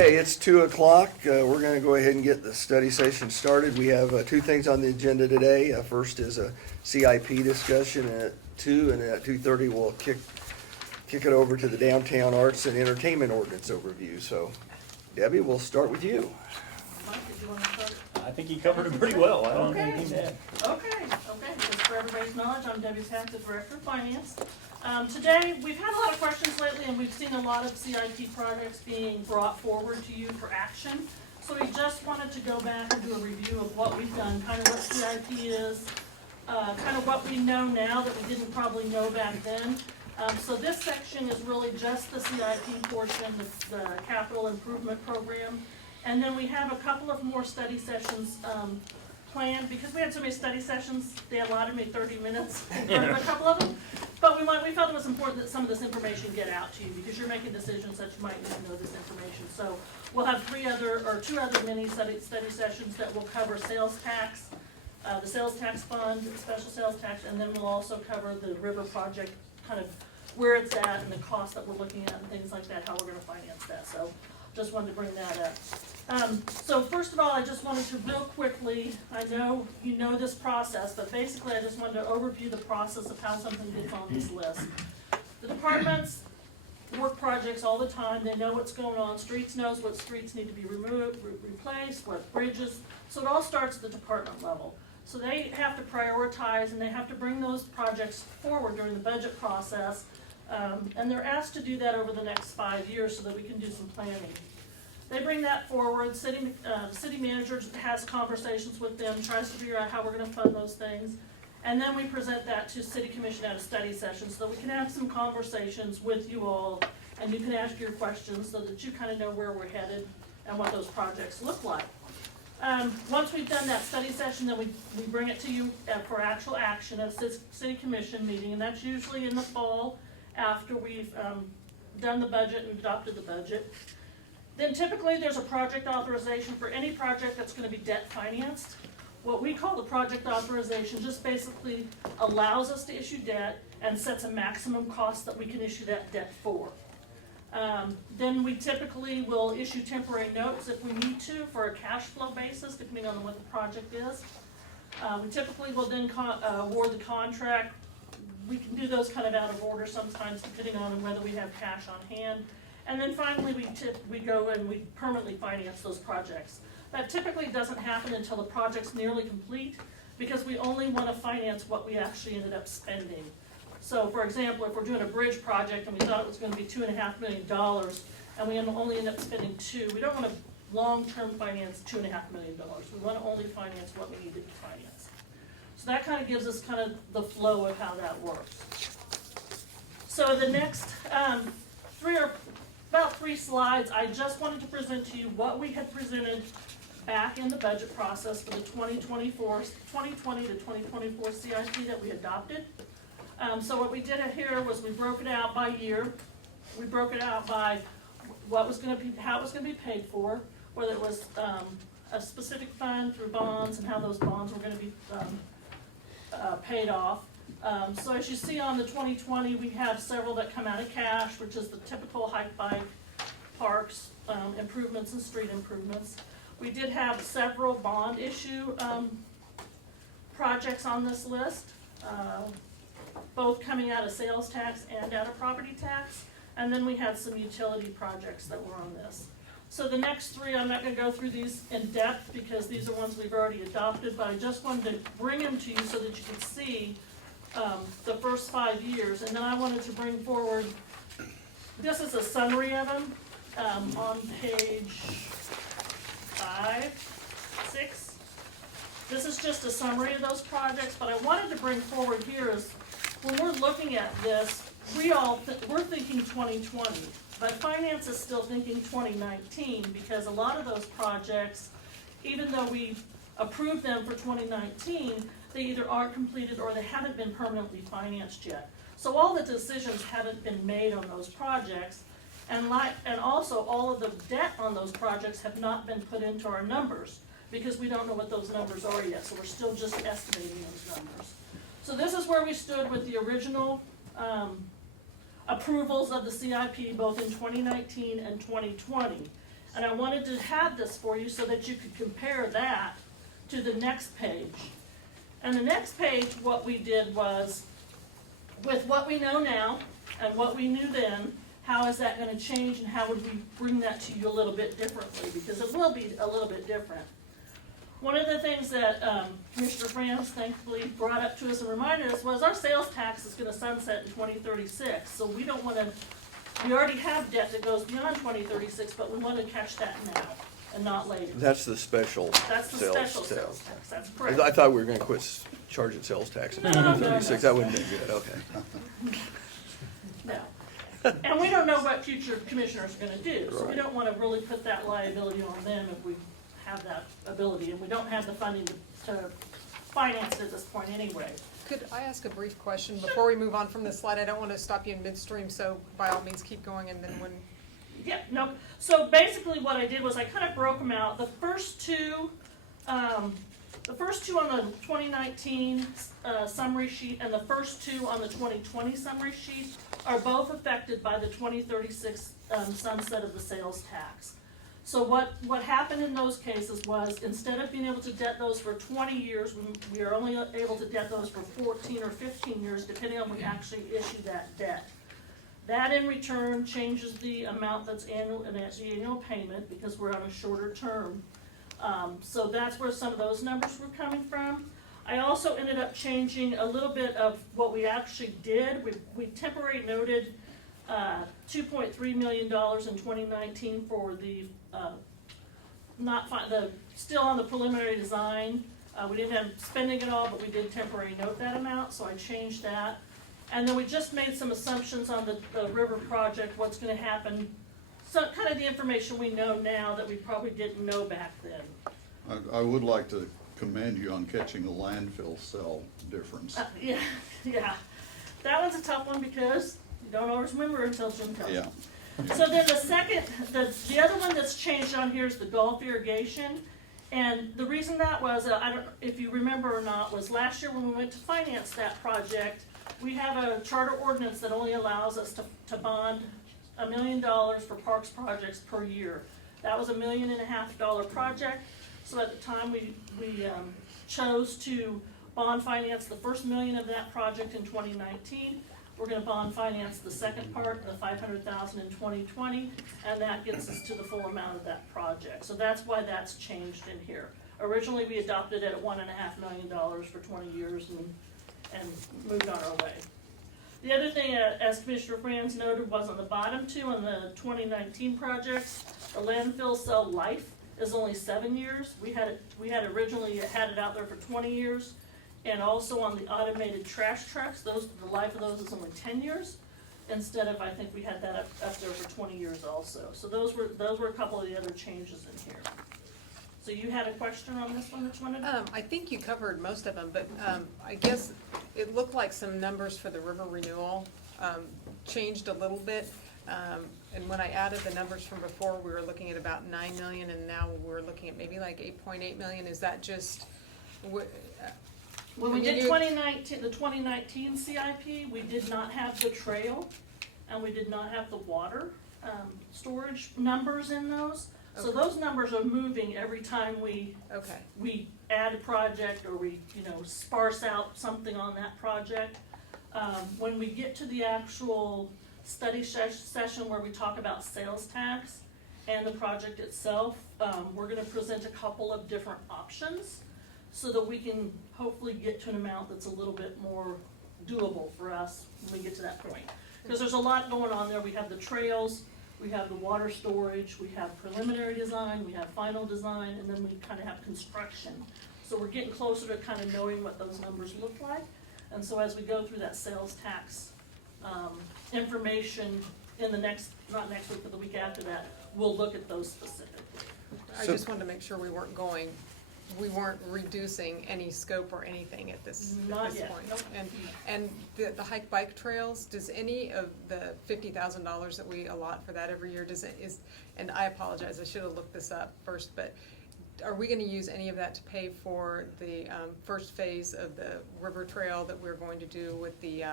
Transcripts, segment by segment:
Okay, it's 2 o'clock. We're going to go ahead and get the study session started. We have two things on the agenda today. First is a CIP discussion at 2, and at 2:30 we'll kick it over to the Downtown Arts and Entertainment Ordinance overview. So, Debbie, we'll start with you. Mike, did you want to start? I think he covered it pretty well. I don't think he's had. Okay. Just for everybody's knowledge, I'm Debbie Taft, the Director of Finance. Today, we've had a lot of questions lately, and we've seen a lot of CIP projects being brought forward to you for action. So we just wanted to go back and do a review of what we've done, kind of what CIP is, kind of what we know now that we didn't probably know back then. So this section is really just the CIP portion, the capital improvement program. And then we have a couple of more study sessions planned, because we had so many study sessions, they allotted me 30 minutes for a couple of them. But we felt it was important that some of this information get out to you, because you're making decisions that you might need to know this information. So we'll have two other mini study sessions that will cover sales tax, the sales tax fund, special sales tax, and then we'll also cover the river project, kind of where it's at and the cost that we're looking at and things like that, how we're gonna finance that. So just wanted to bring that up. So first of all, I just wanted to real quickly, I know you know this process, but basically I just wanted to overview the process of how something gets on this list. The departments work projects all the time, they know what's going on, streets knows what streets need to be replaced, what bridges, so it all starts at the department level. So they have to prioritize and they have to bring those projects forward during the budget process, and they're asked to do that over the next 5 years so that we can do some planning. They bring that forward, city manager has conversations with them, tries to figure out how we're gonna fund those things. And then we present that to city commission at a study session so that we can have some conversations with you all and you can ask your questions so that you kind of know where we're headed and what those projects look like. Once we've done that study session, then we bring it to you for actual action at a city commission meeting, and that's usually in the fall after we've done the budget and adopted the budget. Then typically there's a project authorization for any project that's going to be debt financed. What we call the project authorization just basically allows us to issue debt and sets a maximum cost that we can issue that debt for. Then we typically will issue temporary notes if we need to for a cash flow basis, depending on what the project is. We typically will then award the contract. We can do those kind of out of order sometimes, depending on whether we have cash on hand. And then finally, we go and we permanently finance those projects. That typically doesn't happen until the project's nearly complete, because we only want to finance what we actually ended up spending. So for example, if we're doing a bridge project and we thought it was going to be $2.5 million and we only end up spending $2 million, we don't want to long-term finance $2.5 million. We want to only finance what we needed to finance. So that kind of gives us kind of the flow of how that works. So the next about three slides, I just wanted to present to you what we had presented back in the budget process for the 2020 to 2024 CIP that we adopted. So what we did here was we broke it out by year. We broke it out by what was going to be, how it was going to be paid for, whether it was a specific fund through bonds and how those bonds were going to be paid off. So as you see on the 2020, we have several that come out of cash, which is the typical hike, bike, parks, improvements and street improvements. We did have several bond issue projects on this list, both coming out of sales tax and out of property tax. And then we had some utility projects that were on this. So the next three, I'm not going to go through these in depth because these are ones we've already adopted, but I just wanted to bring them to you so that you could see the first 5 years. And then I wanted to bring forward, this is a summary of them on page 5, 6. This is just a summary of those projects, but I wanted to bring forward here is when we're looking at this, we're thinking 2020, but finance is still thinking 2019 because a lot of those projects, even though we approved them for 2019, they either aren't completed or they haven't been permanently financed yet. So all the decisions haven't been made on those projects, and also all of the debt on those projects have not been put into our numbers because we don't know what those numbers are yet, so we're still just estimating those numbers. So this is where we stood with the original approvals of the CIP both in 2019 and 2020. And I wanted to have this for you so that you could compare that to the next page. And the next page, what we did was, with what we know now and what we knew then, how is that gonna change and how would we bring that to you a little bit differently? Because it will be a little bit different. One of the things that Commissioner Franz thankfully brought up to us and reminded us was our sales tax is gonna sunset in 2036. So we don't wanna, we already have debt that goes beyond 2036, but we wanna catch that now and not later. That's the special That's the sales special tax. sales tax, that's correct. I thought we were gonna quit charging sales tax in No, no, no, 2036, no. that wouldn't be good, okay. No. And we don't know what future commissioners are gonna do, so we Right. don't wanna really put that liability on them if we have that ability, and we don't have the funding to finance it at this point anyway. Could I ask a brief question before we move on from this slide? I don't want to stop you in midstream, so by all means keep going, and then when, Yeah, no, so basically what I did was I kind of broke them out. The first two on the 2019 summary sheet and the first two on the 2020 summary sheet are both affected by the 2036 sunset of the sales tax. So what happened in those cases was, instead of being able to debt those for 20 years, we are only able to debt those for 14 or 15 years, depending on when we actually issue that debt. That in return changes the amount that's annual, and that's the annual payment, because we're on a shorter term. So that's where some of those numbers were coming from. I also ended up changing a little bit of what we actually did. We temporary noted $2.3 million in 2019 for the still on the preliminary design. We didn't have spending it all, but we did temporary note that amount, so I changed that. And then we just made some assumptions on the river project, what's gonna happen. So kind of the information we know now that we probably didn't know back then. I would like to commend you on catching the landfill cell difference. Yeah, yeah. That one's a tough one because you don't always remember until Jim tells you. Yeah. So then the other one that's changed on here is the Gulf irrigation. And the reason that was, I don't, if you remember or not, was last year when we went to finance that project, we have a charter ordinance that only allows us to bond $1 million for parks projects per year. That was $1.5 million project. So at the time we chose to bond finance the first $1 million of that project in 2019. We're gonna bond finance the second part, the $500,000 in 2020, and that gets us to the full amount of that project. So that's why that's changed in here. Originally, we adopted it at $1.5 million for 20 years and moved on our way. The other thing, as Commissioner Franz noted, was on the bottom two on the 2019 projects, the landfill cell life is only 7 years. We had originally had it out there for 20 years. And also on the automated trash trucks, the life of those is only 10 years, instead of, I think we had that up there for 20 years also. So those were a couple of the other changes in here. So you had a question on this one that you wanted? I think you covered most of them, but I guess it looked like some numbers for the river renewal changed a little bit. And when I added the numbers from before, we were looking at about 9 million, and now we're looking at maybe like 8.8 million. Is that just? When we did 2019, the 2019 CIP, we did not have the trail, and we did not have the water storage numbers in those. So Okay. those numbers are moving every time we add a project or we sparse out something on that project. When we get to the actual study session where we talk about sales tax and the project itself, we're gonna present a couple of different options so that we can hopefully get to an amount that's a little bit more doable for us when we get to that point. Because there's a lot going on there. We have the trails, we have the water storage, we have preliminary design, we have final design, and then we kind of have construction. So we're getting closer to kind of knowing what those numbers look like. And so as we go through that sales tax information in the not next week, but the week after that, we'll look at those specifically. I just wanted to make sure we weren't reducing any scope or anything at this Not yet, point. nope. And the hike bike trails, does any of the $50,000 that we allot for that every year, and I apologize, I should have looked this up first, but are we gonna use any of that to pay for the first phase of the river trail that we're going to do with the,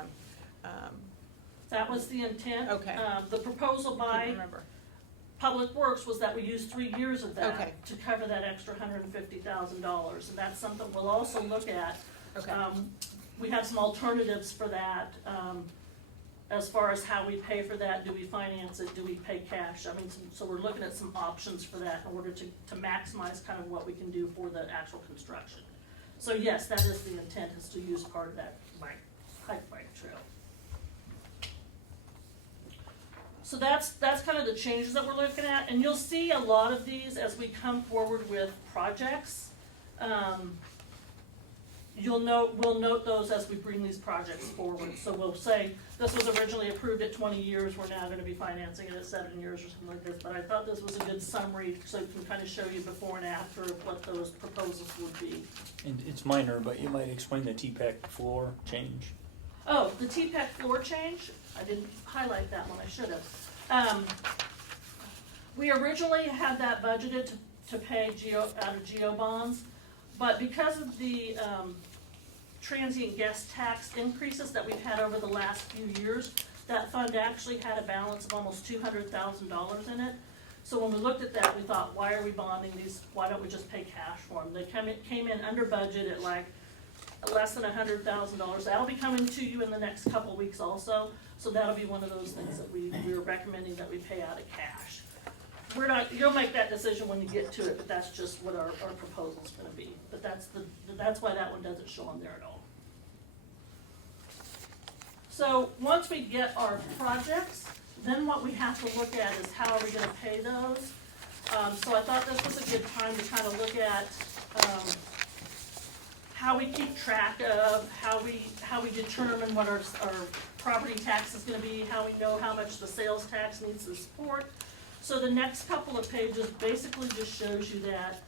That was the intent. Okay. The proposal I by can't remember. Public Works was that we used 3 years of that Okay. to cover that extra $150,000, and that's something we'll also look at. Okay. We have some alternatives for that, as far as how we pay for that. Do we finance it? Do we pay cash? I mean, so we're looking at some options for that in order to maximize kind of what we can do for the actual construction. So yes, that is the intent, is to use part of that hike bike trail. So that's kind of the changes that we're looking at, and you'll see a lot of these as we come forward with projects. We'll note those as we bring these projects forward. So we'll say, this was originally approved at 20 years, we're now gonna be financing it at 7 years or something like this. But I thought this was a good summary, so it can kind of show you before and after of what those proposals would be. And it's minor, but you might explain the T-PAC floor change. Oh, the T-PAC floor change, I didn't highlight that one, I should have. We originally had that budgeted to pay out of GO bonds, but because of the transient guest tax increases that we've had over the last few years, that fund actually had a balance of almost $200,000 in it. So when we looked at that, we thought, why are we bonding these? Why don't we just pay cash for them? They came in under budget at like less than $100,000. That'll be coming to you in the next couple weeks also. So that'll be one of those things that we're recommending that we pay out of cash. You'll make that decision when you get to it, but that's just what our proposal's gonna be. But that's why that one doesn't show on there at all. So once we get our projects, then what we have to look at is how are we gonna pay those. So I thought this was a good time to kind of look at how we keep track of, how we determine what our property tax is gonna be, how we know how much the sales tax needs to support. So the next couple of pages basically just shows you that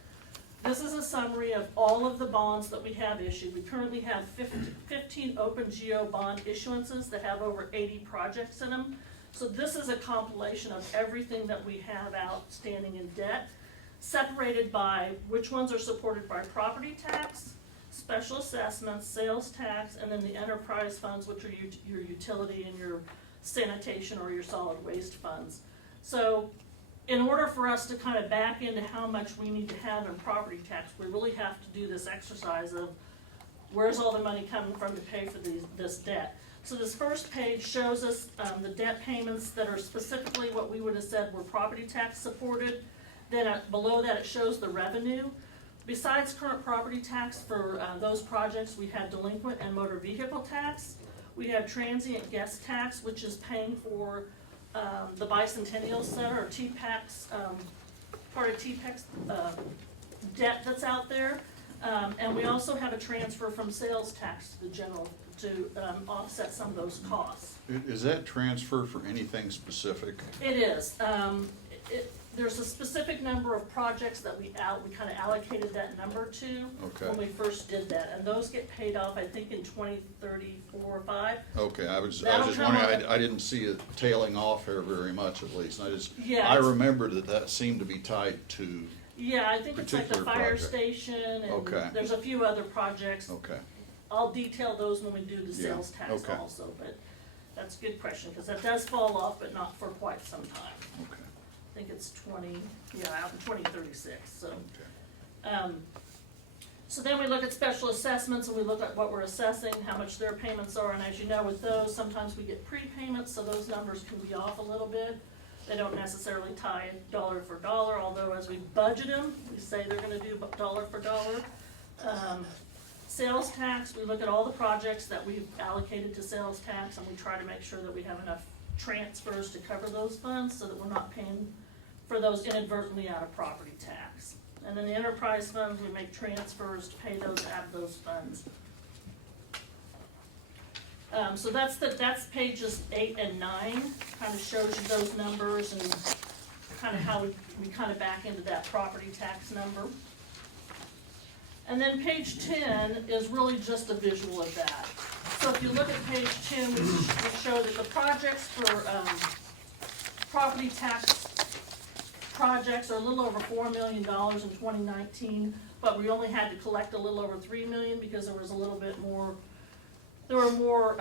this is a summary of all of the bonds that we have issued. We currently have 15 open GO bond issuances that have over 80 projects in them. So this is a compilation of everything that we have outstanding in debt, separated by which ones are supported by property tax, special assessments, sales tax, and then the enterprise funds, which are your utility and your sanitation or your solid waste funds. So in order for us to kind of back into how much we need to have in property tax, we really have to do this exercise of where's all the money coming from to pay for this debt. So this first page shows us the debt payments that are specifically what we would have said were property tax supported. Then below that it shows the revenue. Besides current property tax for those projects, we have delinquent and motor vehicle tax. We have transient guest tax, which is paying for the Bicentennial Center, or TPAC's, part of TPAC's debt that's out there. And we also have a transfer from sales tax to the general to offset some of those costs. Is that transfer for anything specific? It is. There's a specific number of projects that we kind of allocated that number to when we first did that, and those get paid off, I think, in 2034 or 5. Okay, I was That'll just come wondering, on I didn't see it tailing off here very much at least. Yeah, I it's- remembered that seemed to be tied to, Yeah, I think it's like the Particular fire project. station, and Okay. there's a few other projects. okay. I'll detail those when we do the Yeah, sales tax okay. also, but that's a good question, because that does fall off, but not for quite some time. Okay, I think it's 2036, so. okay. So then we look at special assessments, and we look at what we're assessing, how much their payments are, and as you know with those, sometimes we get prepayments, so those numbers can be off a little bit. They don't necessarily tie dollar for dollar, although as we budget them, we say they're gonna do dollar for dollar. Sales tax, we look at all the projects that we've allocated to sales tax, and we try to make sure that we have enough transfers to cover those funds, so that we're not paying for those inadvertently out of property tax. And then the enterprise funds, we make transfers to pay those out of those funds. So that's pages 8 and 9, kind of shows you those numbers and kind of how we kind of back into that property tax number. And then page 10 is really just a visual of that. So if you look at page 10, we show that the projects for property tax projects are a little over $4 million in 2019, but we only had to collect a little over $3 million because there was a little bit more. There were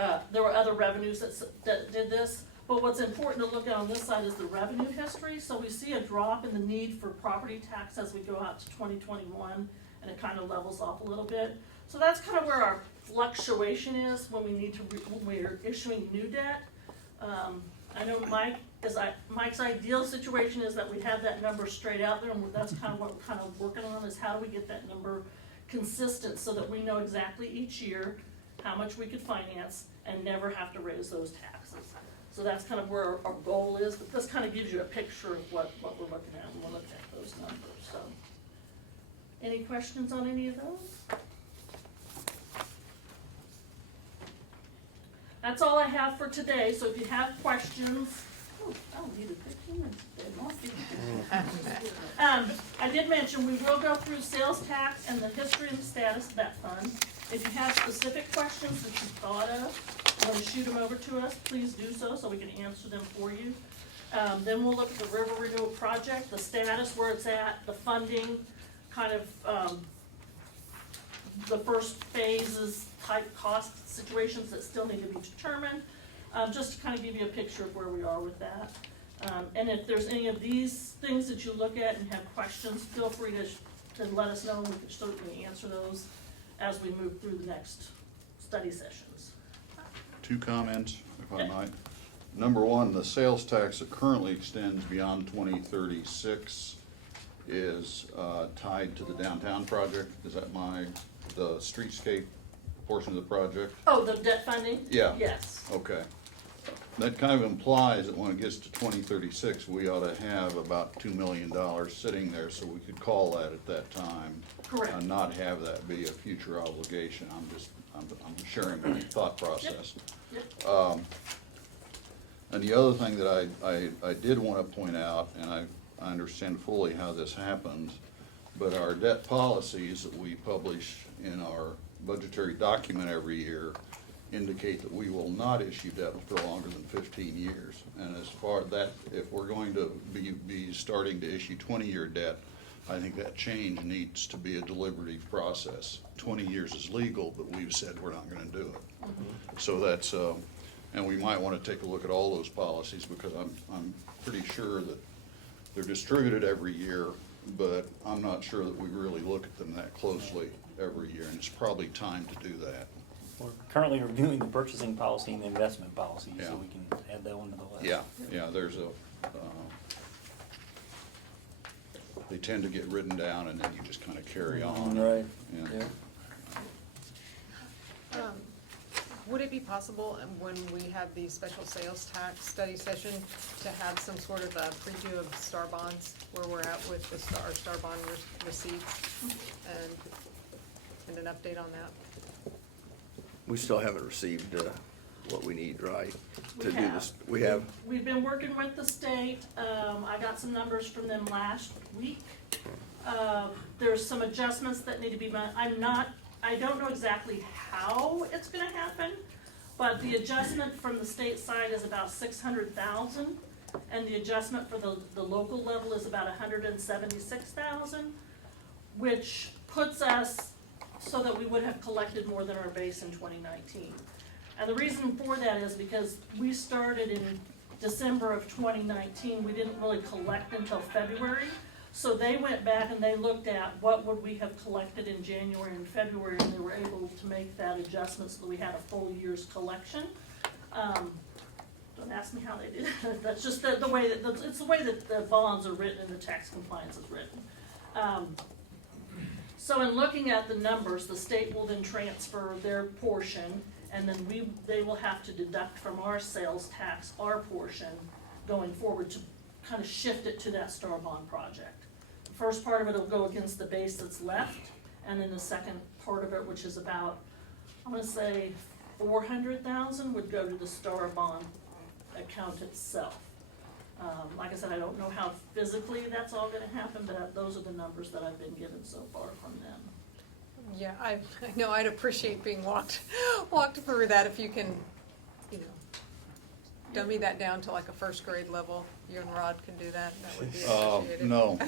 other revenues that did this, But what's important to look at on this side is the revenue history. So we see a drop in the need for property tax as we go out to 2021, and it kind of levels off a little bit. So that's kind of where our fluctuation is when we need to, when we're issuing new debt. I know Mike's ideal situation is that we have that number straight out there, and that's kind of what we're kind of working on, is how do we get that number consistent so that we know exactly each year how much we could finance and never have to raise those taxes. So that's kind of where our goal is, but this kind of gives you a picture of what we're looking at when we're looking at those numbers, so. Any questions on any of those? That's all I have for today, so if you have questions, I needed 15 minutes today, not 15. I did mention we will go through sales tax and the history and status of that fund. If you have specific questions that you thought of, want to shoot them over to us, please do so we can answer them for you. Then we'll look at the river renewal project, the status, where it's at, the funding, kind of the first phases type cost situations that still need to be determined, just to kind of give you a picture of where we are with that. And if there's any of these things that you look at and have questions, feel free to let us know, and we can certainly answer those as we move through the next study sessions. 2 comments, if I might. Number 1, the sales tax that currently extends beyond 2036 is tied to the downtown project. Is that the streetscape portion of the project? Oh, the debt funding? Yeah. Yes. Okay. That kind of implies that when it gets to 2036, we ought to have about $2 million sitting there, so we could call that at that time. Correct. And not have that be a future obligation. I'm sharing my thought process. Yep. And the other thing that I did want to point out, and I understand fully how this happens, but our debt policies that we publish in our budgetary document every year indicate that we will not issue debt for longer than 15 years. And as far that, if we're going to be starting to issue 20-year debt, I think that change needs to be a deliberative process. 20 years is legal, but we've said we're not going to do it. Mm-hmm. So that's, and we might want to take a look at all those policies, because I'm pretty sure that they're distributed every year, but I'm not sure that we really look at them that closely every year, and it's probably time to do that. We're currently reviewing the purchasing policy and the investment policy, Yeah. so we can add that one to the list. Yeah, there's they tend to get written down and then you just kind of carry on. Right, Yeah. yeah. Would it be possible, when we have the special sales tax study session, to have some sort of a preview of star bonds, where we're at with our star bond receipts, and an update on that? We still haven't received what we need, right? We To do have. this. We have? We've been working with the state. I got some numbers from them last week. There's some adjustments that need to be made. I don't know exactly how it's gonna happen, but the adjustment from the state side is about 600,000, and the adjustment for the local level is about 176,000, which puts us so that we would have collected more than our base in 2019. And the reason for that is because we started in December of 2019, we didn't really collect until February. So they went back and they looked at what would we have collected in January and February, and they were able to make that adjustment so that we had a full year's collection. Don't ask me how they did it. That's just the way that, it's the way that the bonds are written and the tax compliance is written. So in looking at the numbers, the state will then transfer their portion, and then they will have to deduct from our sales tax our portion going forward to kind of shift it to that star bond project. The first part of it will go against the base that's left, and then the second part of it, which is about, I'm gonna say 400,000, would go to the star bond account itself. Like I said, I don't know how physically that's all gonna happen, but those are the numbers that I've been given so far from them. Yeah, I know I'd appreciate being walked through that, if you can, dummy that down to like a first grade level. You and Rod can do that, that would be appreciated. No,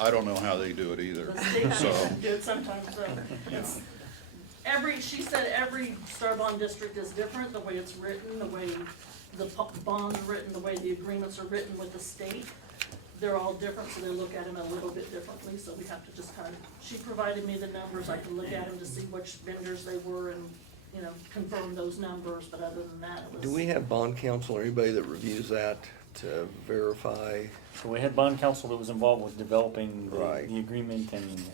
I don't know how they do it either. The state has So, to do it sometimes, so it's, she said every star bond district is different, the way it's written, the way the bonds are written, the way the agreements are written with the state. They're all different, so they look at them a little bit differently, so we have to just kind of, she provided me the numbers, I can look at them to see which vendors they were and, you know, confirm those numbers, but other than that, it was. Do we have bond counsel or anybody that reviews that to verify? So we had bond counsel that was involved with developing Right. the agreement and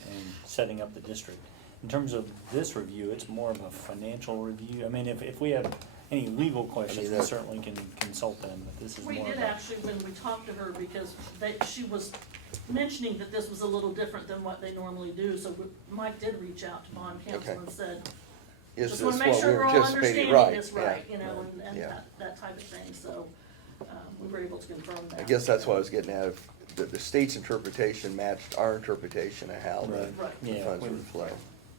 setting up the district. In terms of this review, it's more of a financial review. I mean, if we have any legal questions, we that- certainly can consult them, but this is more We of did a. actually, when we talked to her, because she was mentioning that this was a little different than what they normally do, so Mike did reach out to bond counsel Okay. and said, Is just this wanna what make sure we're we're all anticipating? understanding Right, this yeah, right, you know, and yeah. that type of thing, so, we were able to confirm that. I guess that's what I was getting at, if the state's interpretation matched our interpretation of how the Right. the Yeah, funds we- would flow.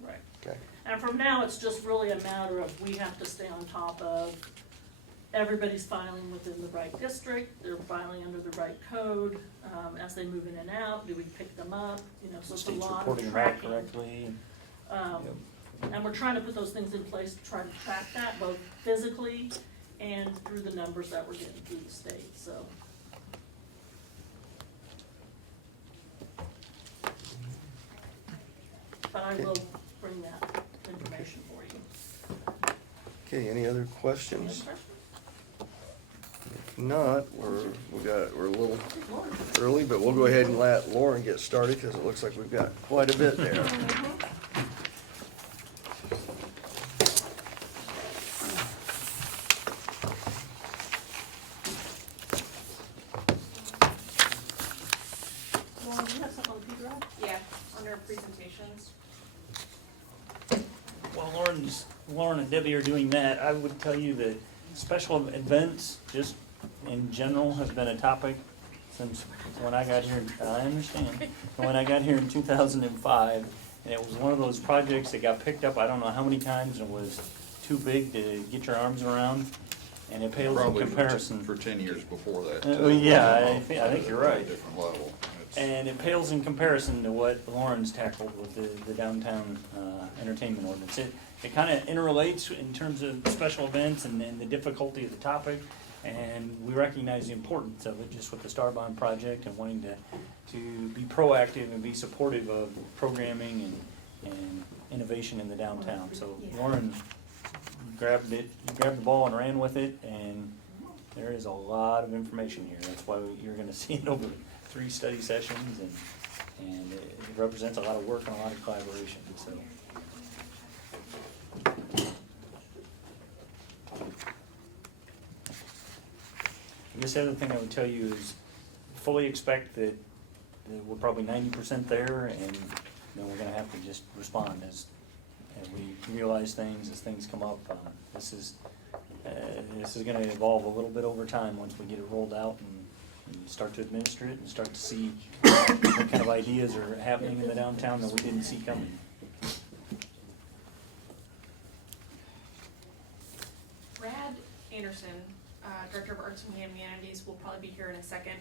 Right. Okay. And from now, it's just really a matter of, we have to stay on top of, everybody's filing within the right district, they're filing under the right code, as they move in and out, do we pick them up, you know, so it's a States lot of reporting them out tracking. correctly. And we're trying to put those things in place to try to track that, both physically and through the numbers that we're getting through the state, so. But I will bring that information for you. Okay, any other Any questions? other questions? If not, we're a little early, but we'll go ahead and let Lauren get started, because it looks like we've got quite a bit there. Lauren, do you have something on the P-Drive? Yeah, under presentations. While Lauren and Debbie are doing that, I would tell you that special events, just in general, have been a topic since when I got here. I understand. When I got here in 2005, and it was one of those projects that got picked up, I don't know how many times, and was too big to get your arms around, and it pales in Probably comparison. for 10 years before that. Yeah, I think you're right. Different level. It's- And it pales in comparison to what Lauren's tackled with the downtown entertainment ordinance. It kind of interrelates in terms of special events and the difficulty of the topic, and we recognize the importance of it just with the Star Bond project and wanting to be proactive and be supportive of programming and innovation in the downtown. So Lauren grabbed the ball and ran with it, and there is a lot of information here. That's why you're gonna see it over 3 study sessions, and it represents a lot of work and a lot of collaboration, so. I guess the other thing I would tell you is fully expect that we're probably 90% there, and then we're gonna have to just respond as we realize things, as things come up. This is gonna evolve a little bit over time once we get it rolled out and start to administer it and start to see what kind of ideas are happening in the downtown that we didn't see coming. Brad Anderson, Director of Arts and Humanities, will probably be here in a second.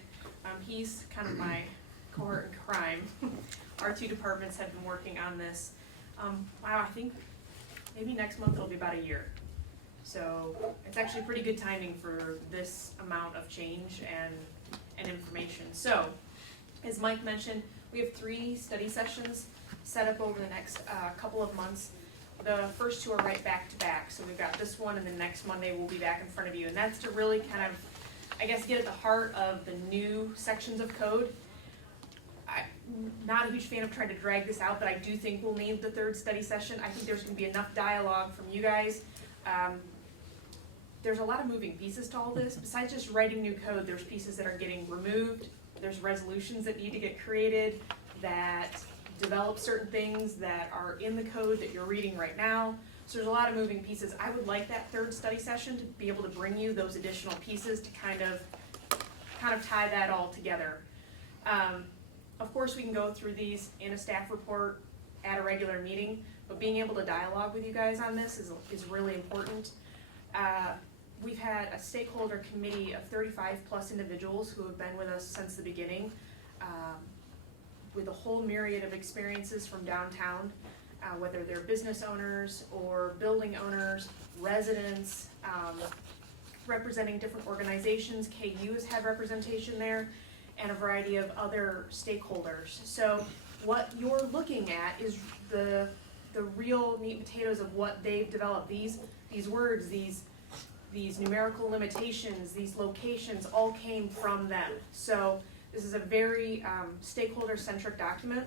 He's kind of my cohort in crime. Our 2 departments have been working on this. Wow, I think maybe next month it'll be about a year. So it's actually pretty good timing for this amount of change and information. So, as Mike mentioned, we have 3 study sessions set up over the next couple of months. The first 2 are right back to back, so we've got this one, and then next Monday we'll be back in front of you. And that's to really kind of, I guess, get at the heart of the new sections of code. I'm not a huge fan of trying to drag this out, but I do think we'll need the 3rd study session. I think there's gonna be enough dialogue from you guys. There's a lot of moving pieces to all this. Besides just writing new code, there's pieces that are getting removed. There's resolutions that need to get created that develop certain things that are in the code that you're reading right now. So there's a lot of moving pieces. I would like that 3rd study session to be able to bring you those additional pieces to kind of tie that all together. Of course, we can go through these in a staff report at a regular meeting, but being able to dialogue with you guys on this is really important. We've had a stakeholder committee of 35+ individuals who have been with us since the beginning, with a whole myriad of experiences from downtown. whether they're business owners or building owners, residents, representing different organizations. KU has had representation there, and a variety of other stakeholders. So what you're looking at is the real meat and potatoes of what they've developed. These words, these numerical limitations, these locations all came from them. So this is a very stakeholder-centric document.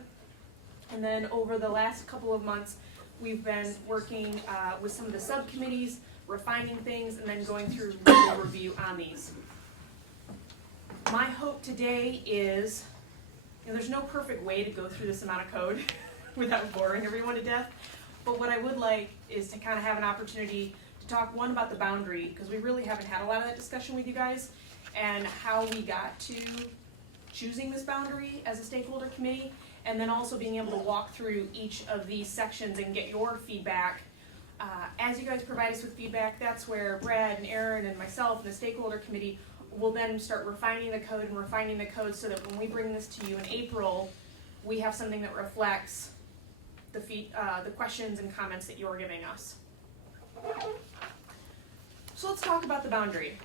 And then over the last couple of months, we've been working with some of the subcommittees, refining things, and then going through legal review on these. My hope today is, there's no perfect way to go through this amount of code without boring everyone to death, but what I would like is to kind of have an opportunity to talk, one, about the boundary, because we really haven't had a lot of that discussion with you guys, and how we got to choosing this boundary as a stakeholder committee, and then also being able to walk through each of these sections and get your feedback. As you guys provide us with feedback, that's where Brad and Aaron and myself and the stakeholder committee will then start refining the code so that when we bring this to you in April, we have something that reflects the questions and comments that you're giving us. So let's talk about the boundary.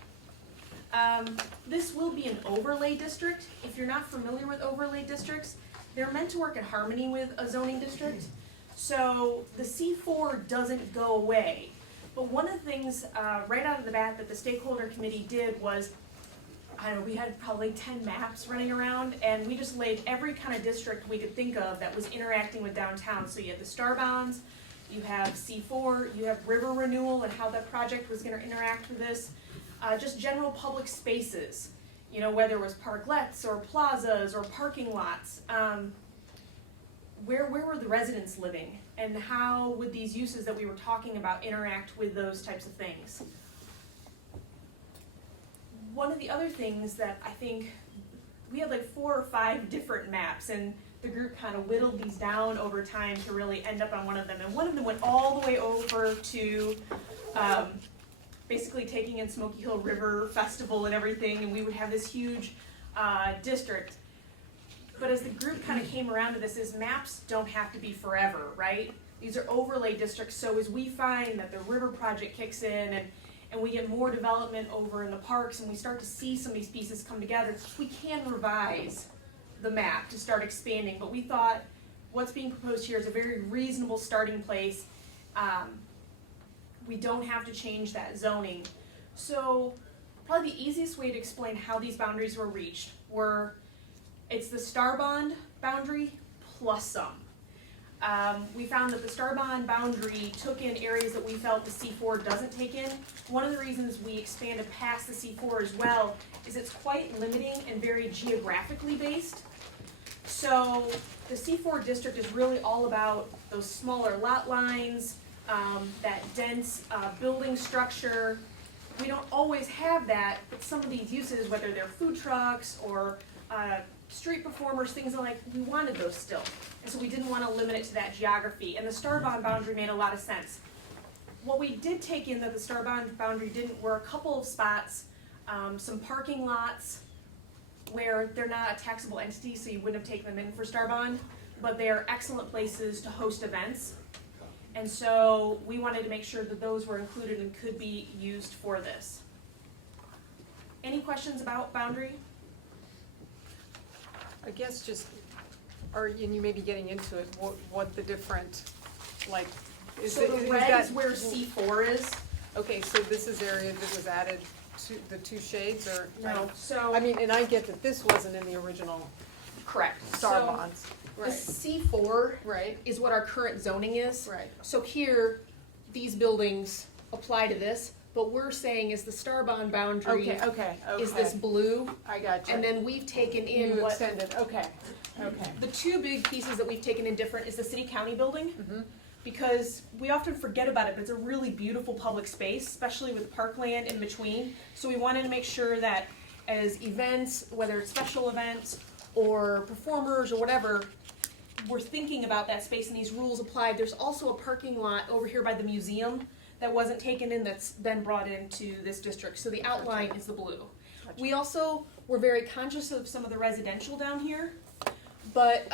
This will be an overlay district. If you're not familiar with overlay districts, they're meant to work in harmony with a zoning district. So the C4 doesn't go away. But one of the things right out of the bat that the stakeholder committee did was, I don't know, we had probably 10 maps running around, and we just laid every kind of district we could think of that was interacting with downtown. So you have the star bonds, you have C4, you have river renewal and how that project was going to interact with this. Just general public spaces, you know, whether it was parklets or plazas or parking lots. Where were the residents living, and how would these uses that we were talking about interact with those types of things? One of the other things that I think, we had like 4 or 5 different maps, and the group kind of whittled these down over time to really end up on one of them. And one of them went all the way over to basically taking in Smoky Hill River Festival and everything, and we would have this huge district. But as the group kind of came around to this, is maps don't have to be forever, right? These are overlay districts, so as we find that the river project kicks in and we get more development over in the parks and we start to see some of these pieces come together, we can revise the map to start expanding. But we thought what's being proposed here is a very reasonable starting place. We don't have to change that zoning. So probably the easiest way to explain how these boundaries were reached were, it's the star bond boundary plus some. We found that the star bond boundary took in areas that we felt the C4 doesn't take in. One of the reasons we expanded past the C4 as well is it's quite limiting and very geographically based. So the C4 district is really all about those smaller lot lines, that dense building structure. We don't always have that, but some of these uses, whether they're food trucks or street performers, things like, we wanted those still. And so we didn't want to limit it to that geography. And the star bond boundary made a lot of sense. What we did take in that the star bond boundary didn't were a couple of spots, some parking lots where they're not a taxable entity, so you wouldn't have taken them in for star bond, but they're excellent places to host events. And so we wanted to make sure that those were included and could be used for this. Any questions about boundary? I guess just, and you may be getting into it, what the different, like, So the red is where C4 is. Okay, so this is area that was added to the 2 shades, or? No, so. I mean, and I get that this wasn't in the original Correct. star So bonds. the Right, C4 right, is what our current zoning is. right. So here, these buildings apply to this, but we're saying is the star bond boundary Okay. is this blue, I got you. and then we've taken in You what, extended, okay. the 2 big pieces that we've taken in different is the city-county building, Mhm. because we often forget about it, but it's a really beautiful public space, especially with parkland in between. So we wanted to make sure that as events, whether it's special events or performers or whatever, we're thinking about that space and these rules apply. There's also a parking lot over here by the museum that wasn't taken in that's been brought into this district. So the outline is the blue. Gotcha. We also were very conscious of some of the residential down here, but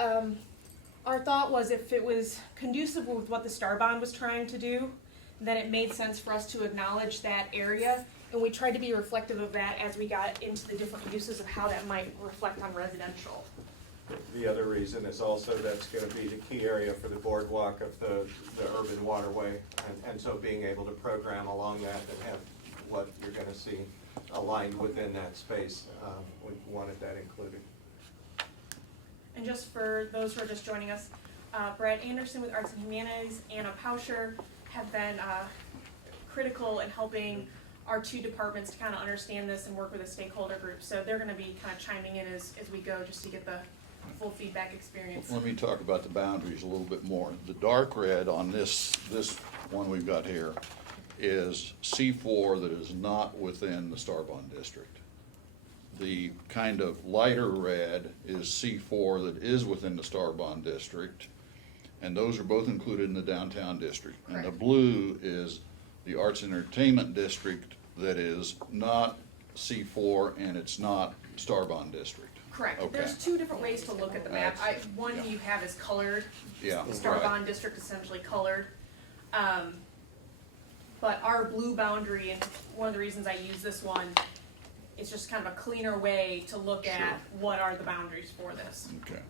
Our thought was if it was conducive with what the Star Bond was trying to do, then it made sense for us to acknowledge that area. And we tried to be reflective of that as we got into the different uses of how that might reflect on residential. The other reason is also that's gonna be the key area for the boardwalk of the urban waterway. And so being able to program along that and have what you're gonna see aligned within that space, we wanted that included. And just for those who are just joining us, Brad Anderson with Arts and Humanities, Anna Pauscher have been critical in helping our two departments to kind of understand this and work with a stakeholder group. So they're going to be kind of chiming in as we go just to get the full feedback experience. Let me talk about the boundaries a little bit more. The dark red on this one we've got here is C4 that is not within the Starbond district. The kind of lighter red is C4 that is within the Starbond district, and those are both included in the downtown district. And the Correct. blue is the arts and entertainment district that is not C4 and it's not Starbond district. Correct. Okay. There's two different ways to look at the map. One Yeah. you have is colored. Yeah, The Star right. Bond district is essentially colored. But our blue boundary, and one of the reasons I use this one, it's just kind of a cleaner way to look at Sure. what are the boundaries for this. Okay.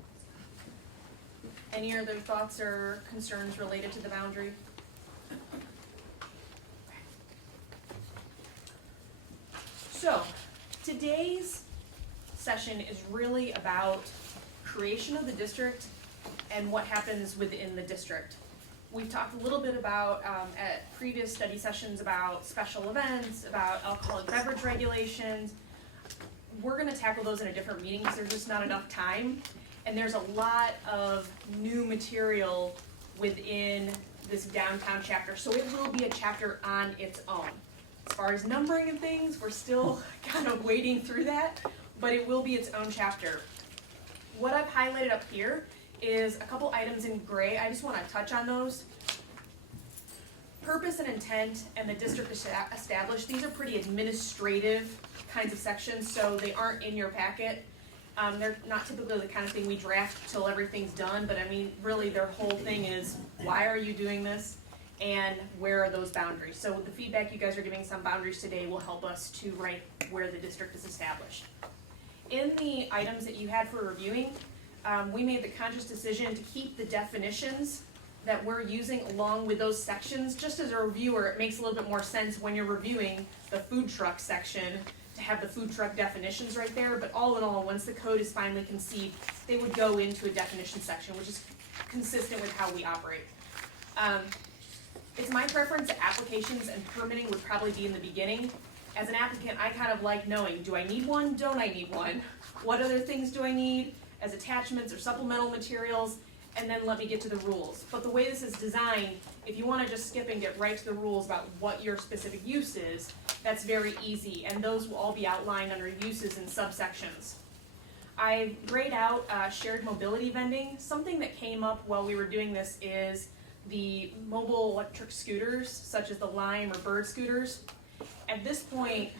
Any other thoughts or concerns related to the boundary? So, today's session is really about creation of the district and what happens within the district. We've talked a little bit about, at previous study sessions, about special events, about alcoholic beverage regulations. We're gonna tackle those in a different meeting because there's just not enough time. And there's a lot of new material within this downtown chapter, so it will be a chapter on its own. As far as numbering and things, we're still kind of wading through that, but it will be its own chapter. What I've highlighted up here is a couple items in gray. I just want to touch on those. Purpose and intent and the district established, these are pretty administrative kinds of sections, so they aren't in your packet. They're not typically the kind of thing we draft till everything's done, but I mean, really their whole thing is, why are you doing this? And where are those boundaries? So with the feedback you guys are giving some boundaries today will help us to write where the district is established. In the items that you had for reviewing, we made the conscious decision to keep the definitions that we're using along with those sections. Just as a reviewer, it makes a little bit more sense when you're reviewing the food truck section to have the food truck definitions right there, but all in all, once the code is finally conceived, they would go into a definition section, which is consistent with how we operate. It's my preference that applications and permitting would probably be in the beginning. As an applicant, I kind of like knowing, do I need one, don't I need one? What other things do I need as attachments or supplemental materials? And then let me get to the rules. But the way this is designed, if you want to just skip and get right to the rules about what your specific use is, that's very easy, and those will all be outlined under uses and subsections. I grayed out shared mobility vending. Something that came up while we were doing this is the mobile electric scooters, such as the Lime or Bird scooters. At this point,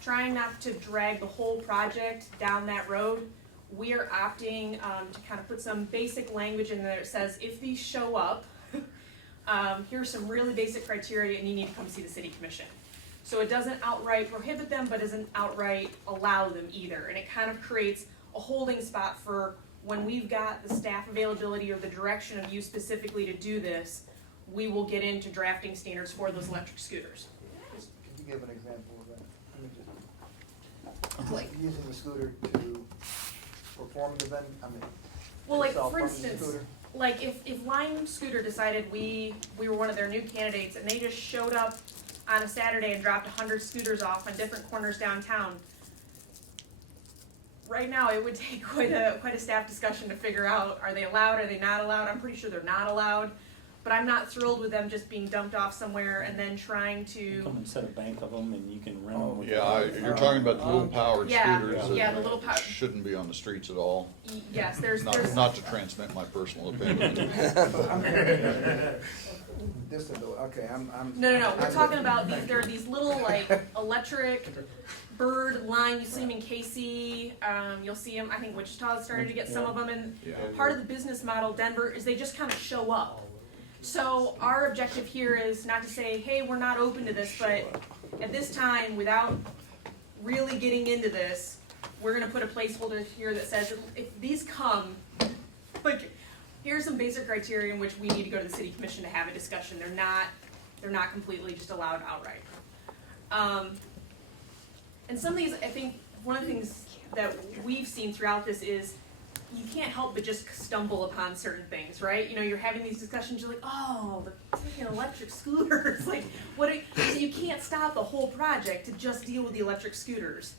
trying not to drag the whole project down that road, we are opting to kind of put some basic language in there that says, if these show up, here's some really basic criteria and you need to come see the city commission. So it doesn't outright prohibit them, but doesn't outright allow them either. And it kind of creates a holding spot for when we've got the staff availability or the direction of you specifically to do this, we will get into drafting standards for those electric scooters. Can you give an example of that? I mean, just like using the scooter to perform the event, I mean. Well, like, itself for from the instance, scooter? like if Lime Scooter decided we were one of their new candidates and they just showed up on a Saturday and dropped 100 scooters off on different corners downtown, right now it would take quite a staff discussion to figure out, are they allowed, are they not allowed? I'm pretty sure they're not allowed, but I'm not thrilled with them just being dumped off somewhere and then trying to. Come and set a bank of them and you can rent them. with Yeah, you're talking about the little powered Yeah, scooters yeah, the little that shouldn't be on the streets at all. Yes, there's Not to transmit my personal opinion. This is, okay, I'm. No, we're I'm- talking about these, there are these little like electric bird line, you see them in KC, you'll see them, I think Wichita's started to get some of them, and Yeah. part of the business model, Denver, is they just kind of show up. So our objective here is not to say, hey, we're not open to this, but at this time, without really getting into this, we're gonna put a placeholder here that says, if these come, like, here's some basic criteria in which we need to go to the city commission to have a discussion. They're not completely just allowed outright. And some of these, I think, one of the things that we've seen throughout this is you can't help but just stumble upon certain things, right? You know, you're having these discussions, you're like, oh, the freaking electric scooters. Like, so you can't stop the whole project to just deal with the electric scooters.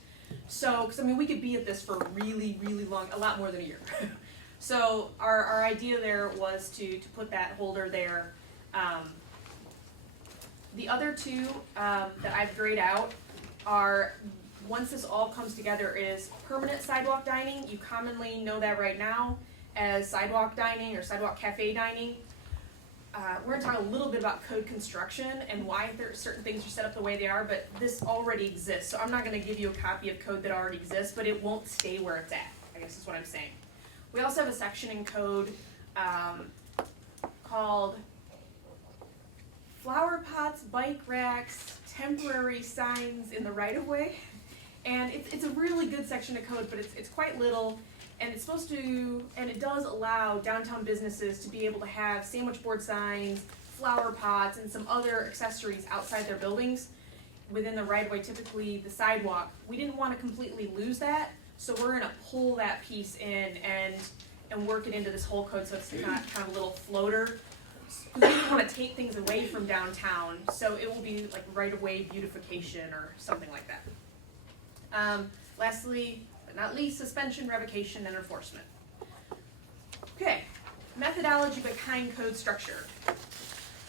So, because I mean, we could be at this for really, really long, a lot more than a year. So our idea there was to put that holder there. The other two that I've grayed out are, once this all comes together, is permanent sidewalk dining. You commonly know that right now as sidewalk dining or sidewalk cafe dining. We're gonna talk a little bit about code construction and why certain things are set up the way they are, but this already exists. So I'm not gonna give you a copy of code that already exists, but it won't stay where it's at, I guess is what I'm saying. We also have a section in code called flower pots, bike racks, temporary signs in the right-of-way. And it's a really good section of code, but it's quite little, and it's supposed to, and it does allow downtown businesses to be able to have sandwich board signs, flower pots, and some other accessories outside their buildings within the right-of-way, typically the sidewalk. We didn't want to completely lose that, so we're gonna pull that piece in and work it into this whole code so it's not kind of a little floater. We didn't want to take things away from downtown, so it will be like right-of-way beautification or something like that. Lastly, but not least, suspension, revocation, and enforcement. Okay, methodology behind code structure.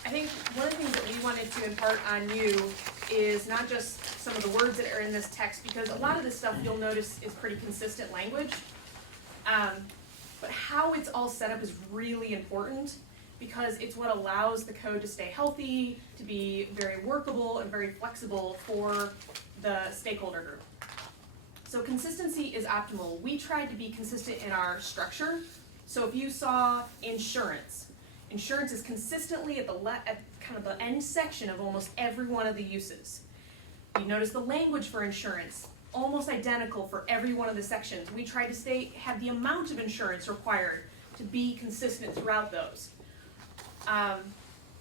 I think one of the things that we wanted to impart on you is not just some of the words that are in this text, because a lot of this stuff you'll notice is pretty consistent language, but how it's all set up is really important, because it's what allows the code to stay healthy, to be very workable and very flexible for the stakeholder group. So consistency is optimal. We tried to be consistent in our structure. So if you saw insurance is consistently at kind of the end section of almost every one of the uses. You notice the language for insurance, almost identical for every one of the sections. We tried to have the amount of insurance required to be consistent throughout those.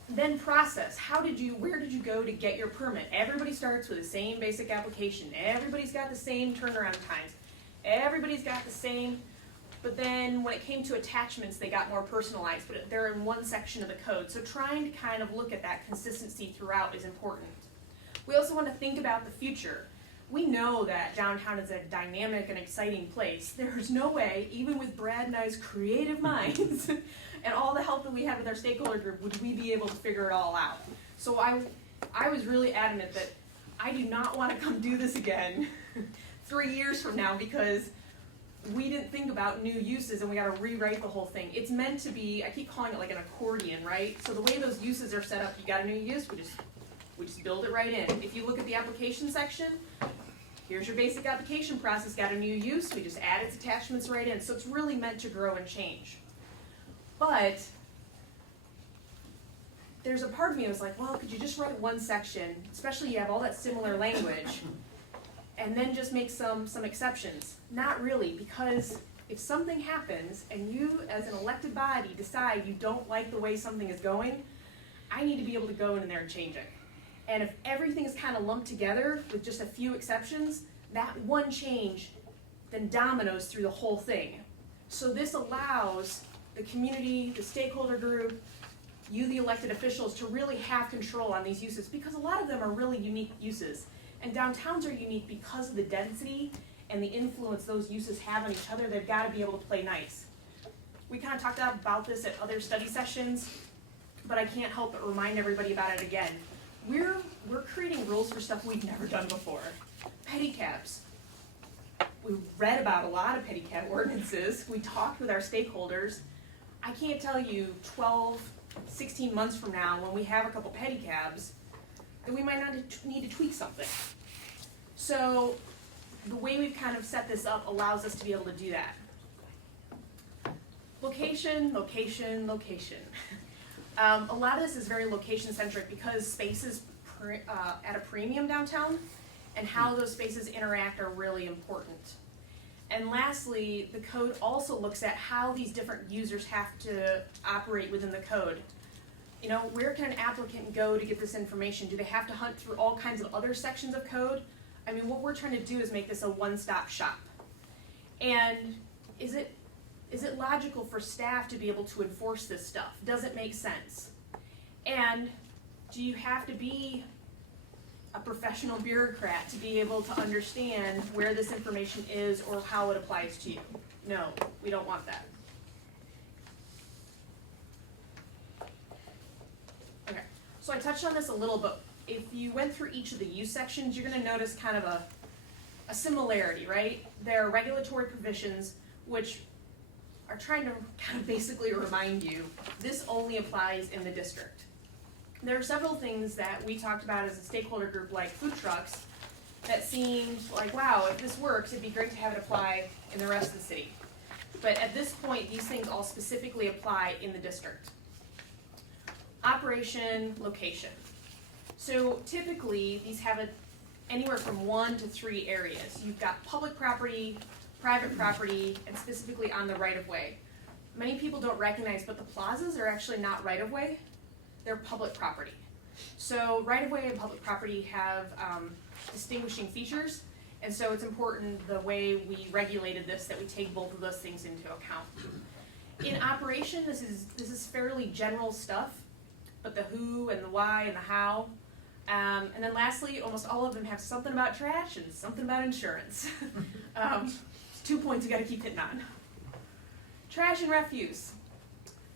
Then process, where did you go to get your permit? Everybody starts with the same basic application. Everybody's got the same turnaround times. Everybody's got the same, but then when it came to attachments, they got more personalized, but they're in one section of the code. So trying to kind of look at that consistency throughout is important. We also want to think about the future. We know that downtown is a dynamic and exciting place. There's no way, even with Brad and I's creative minds, and all the help that we have with our stakeholder group, would we be able to figure it all out. So I was really adamant that I do not want to come do this again 3 years from now, because we didn't think about new uses and we got to rewrite the whole thing. It's meant to be, I keep calling it like an accordion, right? So the way those uses are set up, you got a new use, we just build it right in. If you look at the application section, here's your basic application process, got a new use, we just add its attachments right in. So it's really meant to grow and change. But there's a part of me that was like, well, could you just write one section, especially you have all that similar language, and then just make some exceptions? Not really, because if something happens and you as an elected body decide you don't like the way something is going, I need to be able to go in there and change it. And if everything is kind of lumped together with just a few exceptions, that one change then dominoes through the whole thing. So this allows the community, the stakeholder group, you, the elected officials, to really have control on these uses, because a lot of them are really unique uses. And downtowns are unique because of the density and the influence those uses have on each other. They've got to be able to play nice. We kind of talked about this at other study sessions, but I can't help but remind everybody about it again. We're creating rules for stuff we've never done before. Pedicabs. We read about a lot of pedicab ordinances. We talked with our stakeholders. I can't tell you 12, 16 months from now, when we have a couple pedicabs, that we might not need to tweak something. So the way we've kind of set this up allows us to be able to do that. Location, location, location. A lot of this is very location centric because space is at a premium downtown, and how those spaces interact are really important. And lastly, the code also looks at how these different users have to operate within the code. You know, where can an applicant go to get this information? Do they have to hunt through all kinds of other sections of code? I mean, what we're trying to do is make this a one-stop shop. And is it logical for staff to be able to enforce this stuff? Does it make sense? And do you have to be a professional bureaucrat to be able to understand where this information is or how it applies to you? No, we don't want that. Okay, so I touched on this a little bit. If you went through each of the use sections, you're gonna notice kind of a similarity, right? There are regulatory provisions which are trying to kind of basically remind you, this only applies in the district. There are several things that we talked about as a stakeholder group, like food trucks, that seemed like, wow, if this works, it'd be great to have it apply in the rest of the city. But at this point, these things all specifically apply in the district. Operation, location. So typically, these have anywhere from 1 to 3 areas. You've got public property, private property, and specifically on the right-of-way. Many people don't recognize, but the plazas are actually not right-of-way. They're public property. So right-of-way and public property have distinguishing features, and so it's important the way we regulated this that we take both of those things into account. In operation, this is fairly general stuff, but the who and the why and the how. And then lastly, almost all of them have something about trash and something about insurance. 2 points you gotta keep hitting on. Trash and refuse.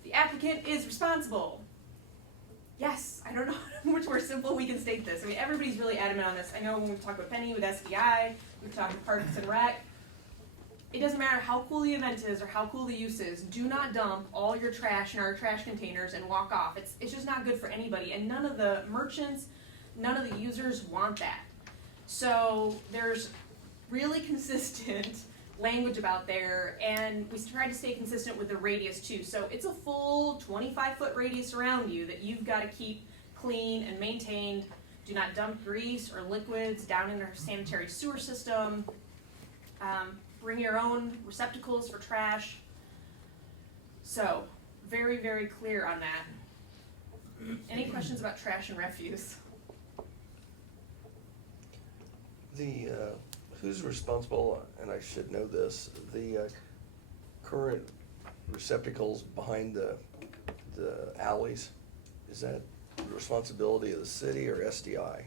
The applicant is responsible. Yes, I don't know how much more simple we can state this. I mean, everybody's really adamant on this. I know when we talk about Penny with SDI, we've talked with Parks and Rec. It doesn't matter how cool the event is or how cool the use is, do not dump all your trash in our trash containers and walk off. It's just not good for anybody, and none of the merchants, none of the users want that. So there's really consistent language about there, and we try to stay consistent with the radius too. So it's a full 25-foot radius around you that you've got to keep clean and maintained. Do not dump grease or liquids down in our sanitary sewer system. Bring your own receptacles for trash. So very, very clear on that. Any questions about trash and refuse? Who's responsible, and I should know this, the current receptacles behind the alleys, is that the responsibility of the city or SDI?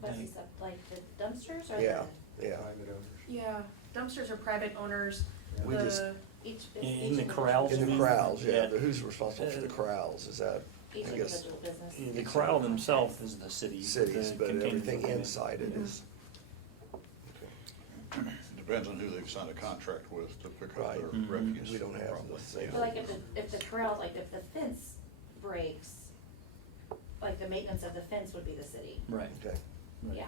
What's this, like the dumpsters or Yeah, the? yeah. Private owners. Yeah, dumpsters are private owners. We just- Each In the individual corrals, In you the mean? corrals, yeah, Yeah. but who's responsible for the corrals, is that, Each I guess, individual business. Yeah, the corral themselves is the city. cities, the but containers everything within it. inside it is? It depends on who they've signed a contract with to pick up Right. their Mhm. refuse. We don't have probably. the same. So like if the corral, like if the fence breaks, like the maintenance of the fence would be the city, Right. Okay. Right. yeah.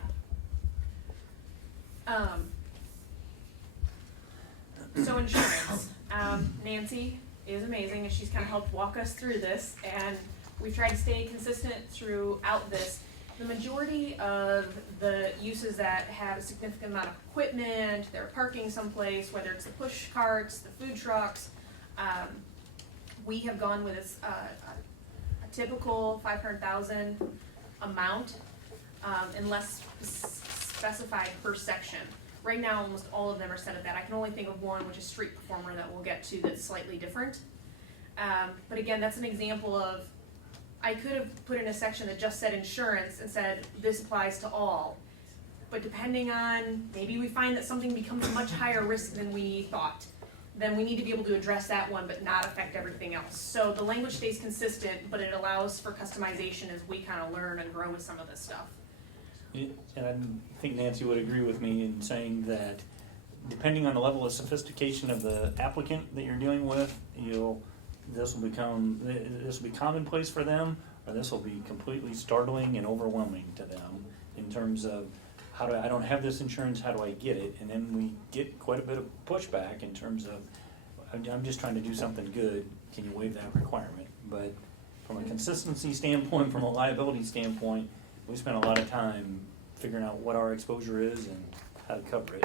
So insurance, Nancy is amazing, and she's kind of helped walk us through this, and we've tried to stay consistent throughout this. The majority of the uses that have a significant amount of equipment, they're parking someplace, whether it's the push carts, the food trucks, we have gone with a typical 500,000 amount, unless specified per section. Right now, almost all of them are set at that. I can only think of one, which is Street Performer, that we'll get to, that's slightly different. But again, that's an example of, I could have put in a section that just said insurance and said, this applies to all. But depending on, maybe we find that something becomes a much higher risk than we thought, then we need to be able to address that one, but not affect everything else. So the language stays consistent, but it allows for customization as we kind of learn and grow with some of this stuff. And I think Nancy would agree with me in saying that depending on the level of sophistication of the applicant that you're dealing with, this will be commonplace for them, or this will be completely startling and overwhelming to them in terms of I don't have this insurance, how do I get it? And then we get quite a bit of pushback in terms of, I'm just trying to do something good, can you waive that requirement? But from a consistency standpoint, from a liability standpoint, we spent a lot of time figuring out what our exposure is and how to cover it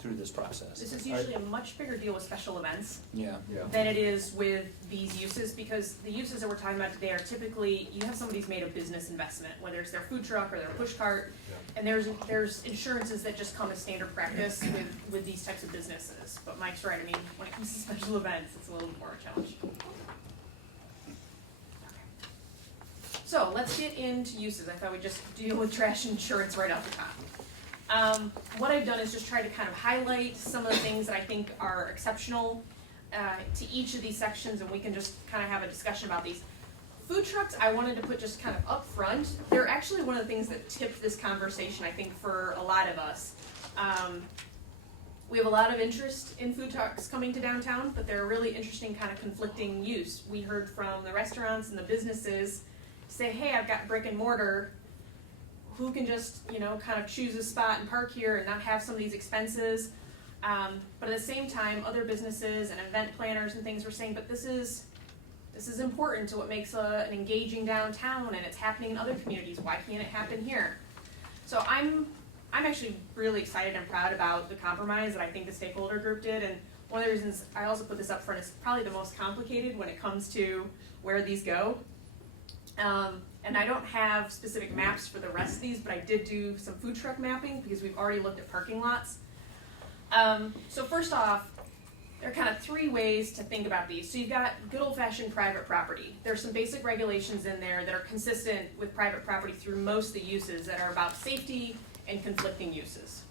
through this process. This is usually a much bigger deal with special events Yeah. than it is with these uses, because the uses that we're talking about today are typically, you have somebody who's made a business investment, whether it's their food truck or their push cart, and there's insurances that just come as standard practice with these types of businesses. But Mike's right, I mean, when it comes to special events, it's a little more challenge. So let's get into uses. I thought we'd just deal with trash insurance right off the top. What I've done is just try to kind of highlight some of the things that I think are exceptional to each of these sections, and we can just kind of have a discussion about these. Food trucks, I wanted to put just kind of up front. They're actually one of the things that tipped this conversation, I think, for a lot of us. We have a lot of interest in food trucks coming to downtown, but they're a really interesting kind of conflicting use. We heard from the restaurants and the businesses say, hey, I've got brick and mortar, who can just, kind of choose a spot and park here and not have some of these expenses. But at the same time, other businesses and event planners and things were saying, but this is important to what makes an engaging downtown, and it's happening in other communities. Why can't it happen here? So I'm actually really excited and proud about the compromise that I think the stakeholder group did. And one of the reasons I also put this up front is probably the most complicated when it comes to where these go. And I don't have specific maps for the rest of these, but I did do some food truck mapping because we've already looked at parking lots. So first off, there are kind of three ways to think about these. So you've got good old-fashioned private property. There's some basic regulations in there that are consistent with private property through most of the uses that are about safety and conflicting uses.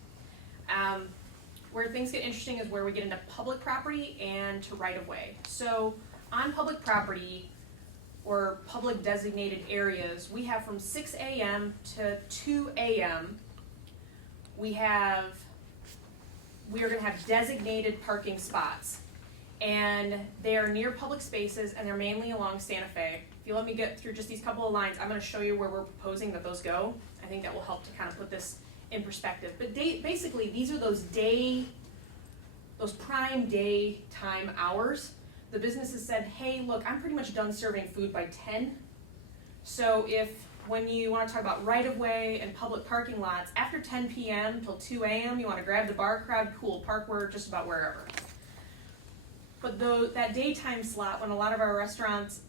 Where things get interesting is where we get into public property and to right-of-way. So on public property, or public designated areas, we have from 6 a.m. to 2 a.m. we are going to have designated parking spots, and they are near public spaces, and they're mainly along Santa Fe. If you let me get through just these couple of lines, I'm going to show you where we're proposing that those go. I think that will help to kind of put this in perspective. But basically, these are those prime daytime hours. The businesses said, hey, look, I'm pretty much done serving food by 10. So when you want to talk about right-of-way and public parking lots, after 10 p.m. till 2 a.m., you want to grab the bar crowd, cool, park where just about wherever. But that daytime slot, when a lot of our restaurants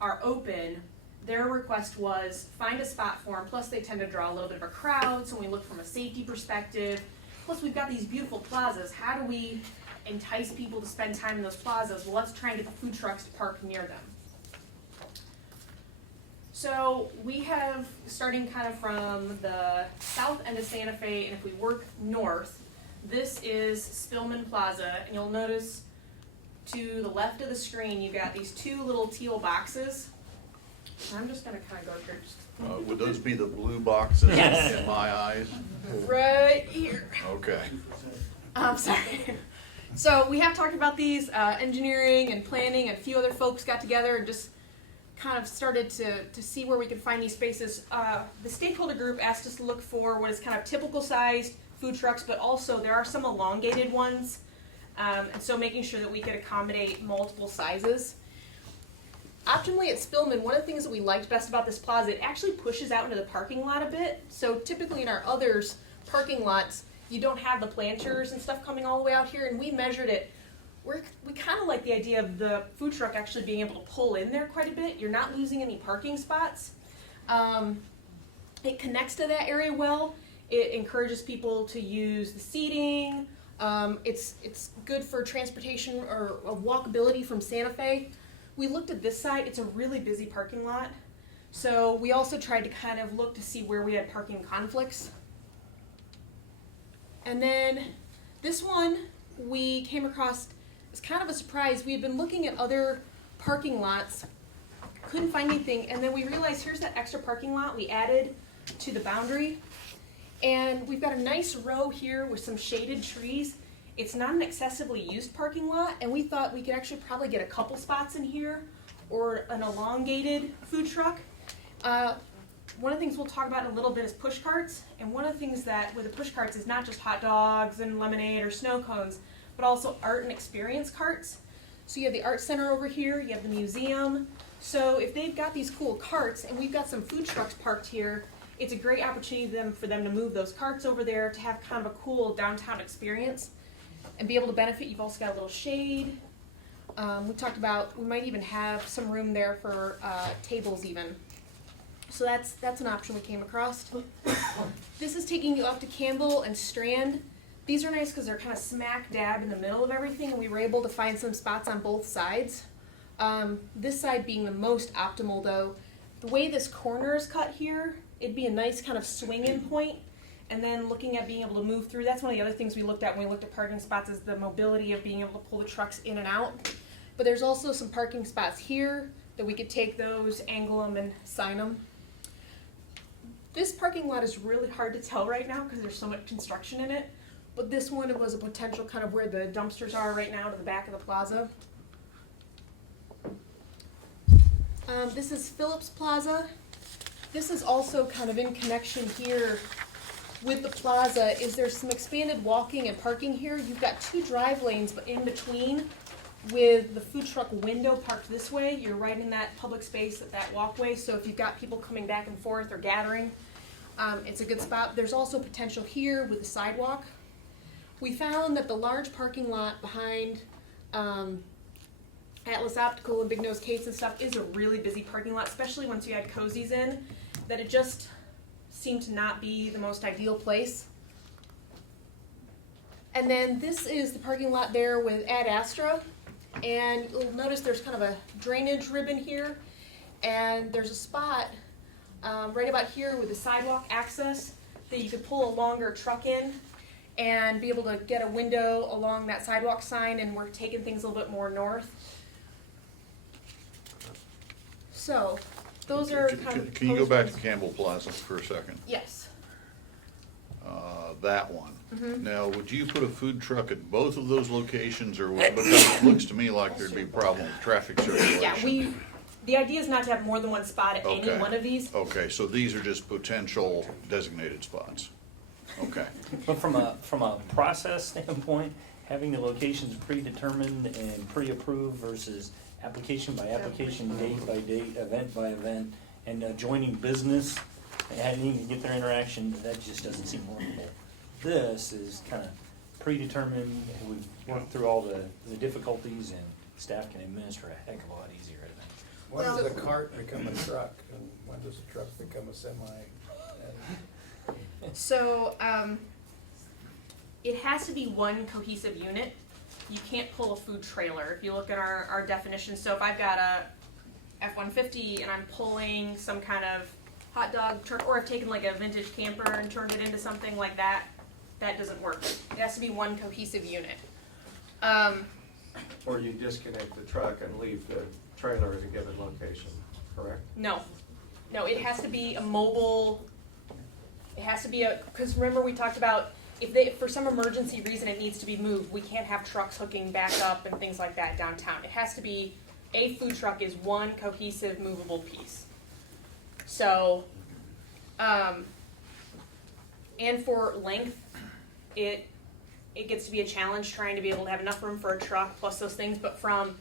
are open, their request was find a spot for them, plus they tend to draw a little bit of a crowd, so when we look from a safety perspective, plus we've got these beautiful plazas, how do we entice people to spend time in those plazas? Well, let's try and get the food trucks to park near them. So we have, starting kind of from the south end of Santa Fe, and if we work north, this is Spillman Plaza, and you'll notice to the left of the screen, you've got these two little teal boxes. I'm just going to kind of go through. Would those be the blue boxes Yes. in my eyes? Right here. Okay. I'm sorry. So we have talked about these, engineering and planning, and a few other folks got together and just kind of started to see where we could find these spaces. The stakeholder group asked us to look for what is kind of typical sized food trucks, but also there are some elongated ones, and so making sure that we could accommodate multiple sizes. Optimally at Spillman, one of the things that we liked best about this plaza, it actually pushes out into the parking lot a bit. So typically in our others parking lots, you don't have the planters and stuff coming all the way out here, and we measured it. We kind of like the idea of the food truck actually being able to pull in there quite a bit. You're not losing any parking spots. It connects to that area well. It encourages people to use the seating. It's good for transportation or walkability from Santa Fe. We looked at this side. It's a really busy parking lot. So we also tried to kind of look to see where we had parking conflicts. And then this one we came across as kind of a surprise. We had been looking at other parking lots, couldn't find anything, and then we realized here's that extra parking lot we added to the boundary. And we've got a nice row here with some shaded trees. It's not an excessively used parking lot, and we thought we could actually probably get a couple spots in here or an elongated food truck. one of the things we'll talk about in a little bit is push carts. And one of the things that with the push carts is not just hot dogs and lemonade or snow cones, but also art and experience carts. So you have the art center over here, you have the museum. So if they've got these cool carts and we've got some food trucks parked here, it's a great opportunity for them to move those carts over there to have kind of a cool downtown experience and be able to benefit. You've also got a little shade. We talked about, we might even have some room there for tables even. So that's an option we came across. This is taking you up to Campbell and Strand. These are nice because they're kind of smack dab in the middle of everything, and we were able to find some spots on both sides. This side being the most optimal though. The way this corner is cut here, it'd be a nice kind of swing-in point. And then looking at being able to move through, that's one of the other things we looked at when we looked at parking spots is the mobility of being able to pull the trucks in and out. But there's also some parking spots here that we could take those, angle them, and sign them. This parking lot is really hard to tell right now because there's so much construction in it. But this one was a potential kind of where the dumpsters are right now to the back of the plaza. This is Phillips Plaza. This is also kind of in connection here with the plaza. Is there's some expanded walking and parking here. You've got 2 drive lanes, but in between with the food truck window parked this way, you're right in that public space at that walkway. So if you've got people coming back and forth or gathering, it's a good spot. There's also potential here with the sidewalk. We found that the large parking lot behind Atlas Optical and Big Nose Case and stuff is a really busy parking lot, especially once you add cozies in, that it just seemed to not be the most ideal place. And then this is the parking lot there with Ad Astra, and you'll notice there's kind of a drainage ribbon here, and there's a spot right about here with the sidewalk access that you could pull a longer truck in and be able to get a window along that sidewalk sign, and we're taking things a little bit more north. So, those are kind of... Can you go back to Campbell Plaza for a second? Yes. That one. Mm-hmm. Now, would you put a food truck at both of those locations, or because it looks to me like there'd be a problem with traffic circulation? Yeah, the idea is not to have more than one spot at any Okay. one of these. Okay, so these are just potential designated spots. Okay. But from a process standpoint, having the locations predetermined and pre-approved versus application by application, date by date, event by event, and adjoining business, and needing to get their interaction, that just doesn't seem workable. This is kind of predetermined, and we've worked through all the difficulties, and staff can administer a heck of a lot easier, I think. When does a cart become a truck, and when does a truck become a semi? So, it has to be one cohesive unit. You can't pull a food trailer. If you look at our definition, so if I've got a F-150 and I'm pulling some kind of hot dog truck, or I've taken like a vintage camper and turned it into something like that, that doesn't work. It has to be one cohesive unit. Or you disconnect the truck and leave the trailer at a given location, correct? No, it has to be a mobile, it has to be because remember we talked about if for some emergency reason it needs to be moved, we can't have trucks hooking back up and things like that downtown. It has to be, a food truck is one cohesive movable piece. So, and for length, it gets to be a challenge trying to be able to have enough room for a truck plus those things, but from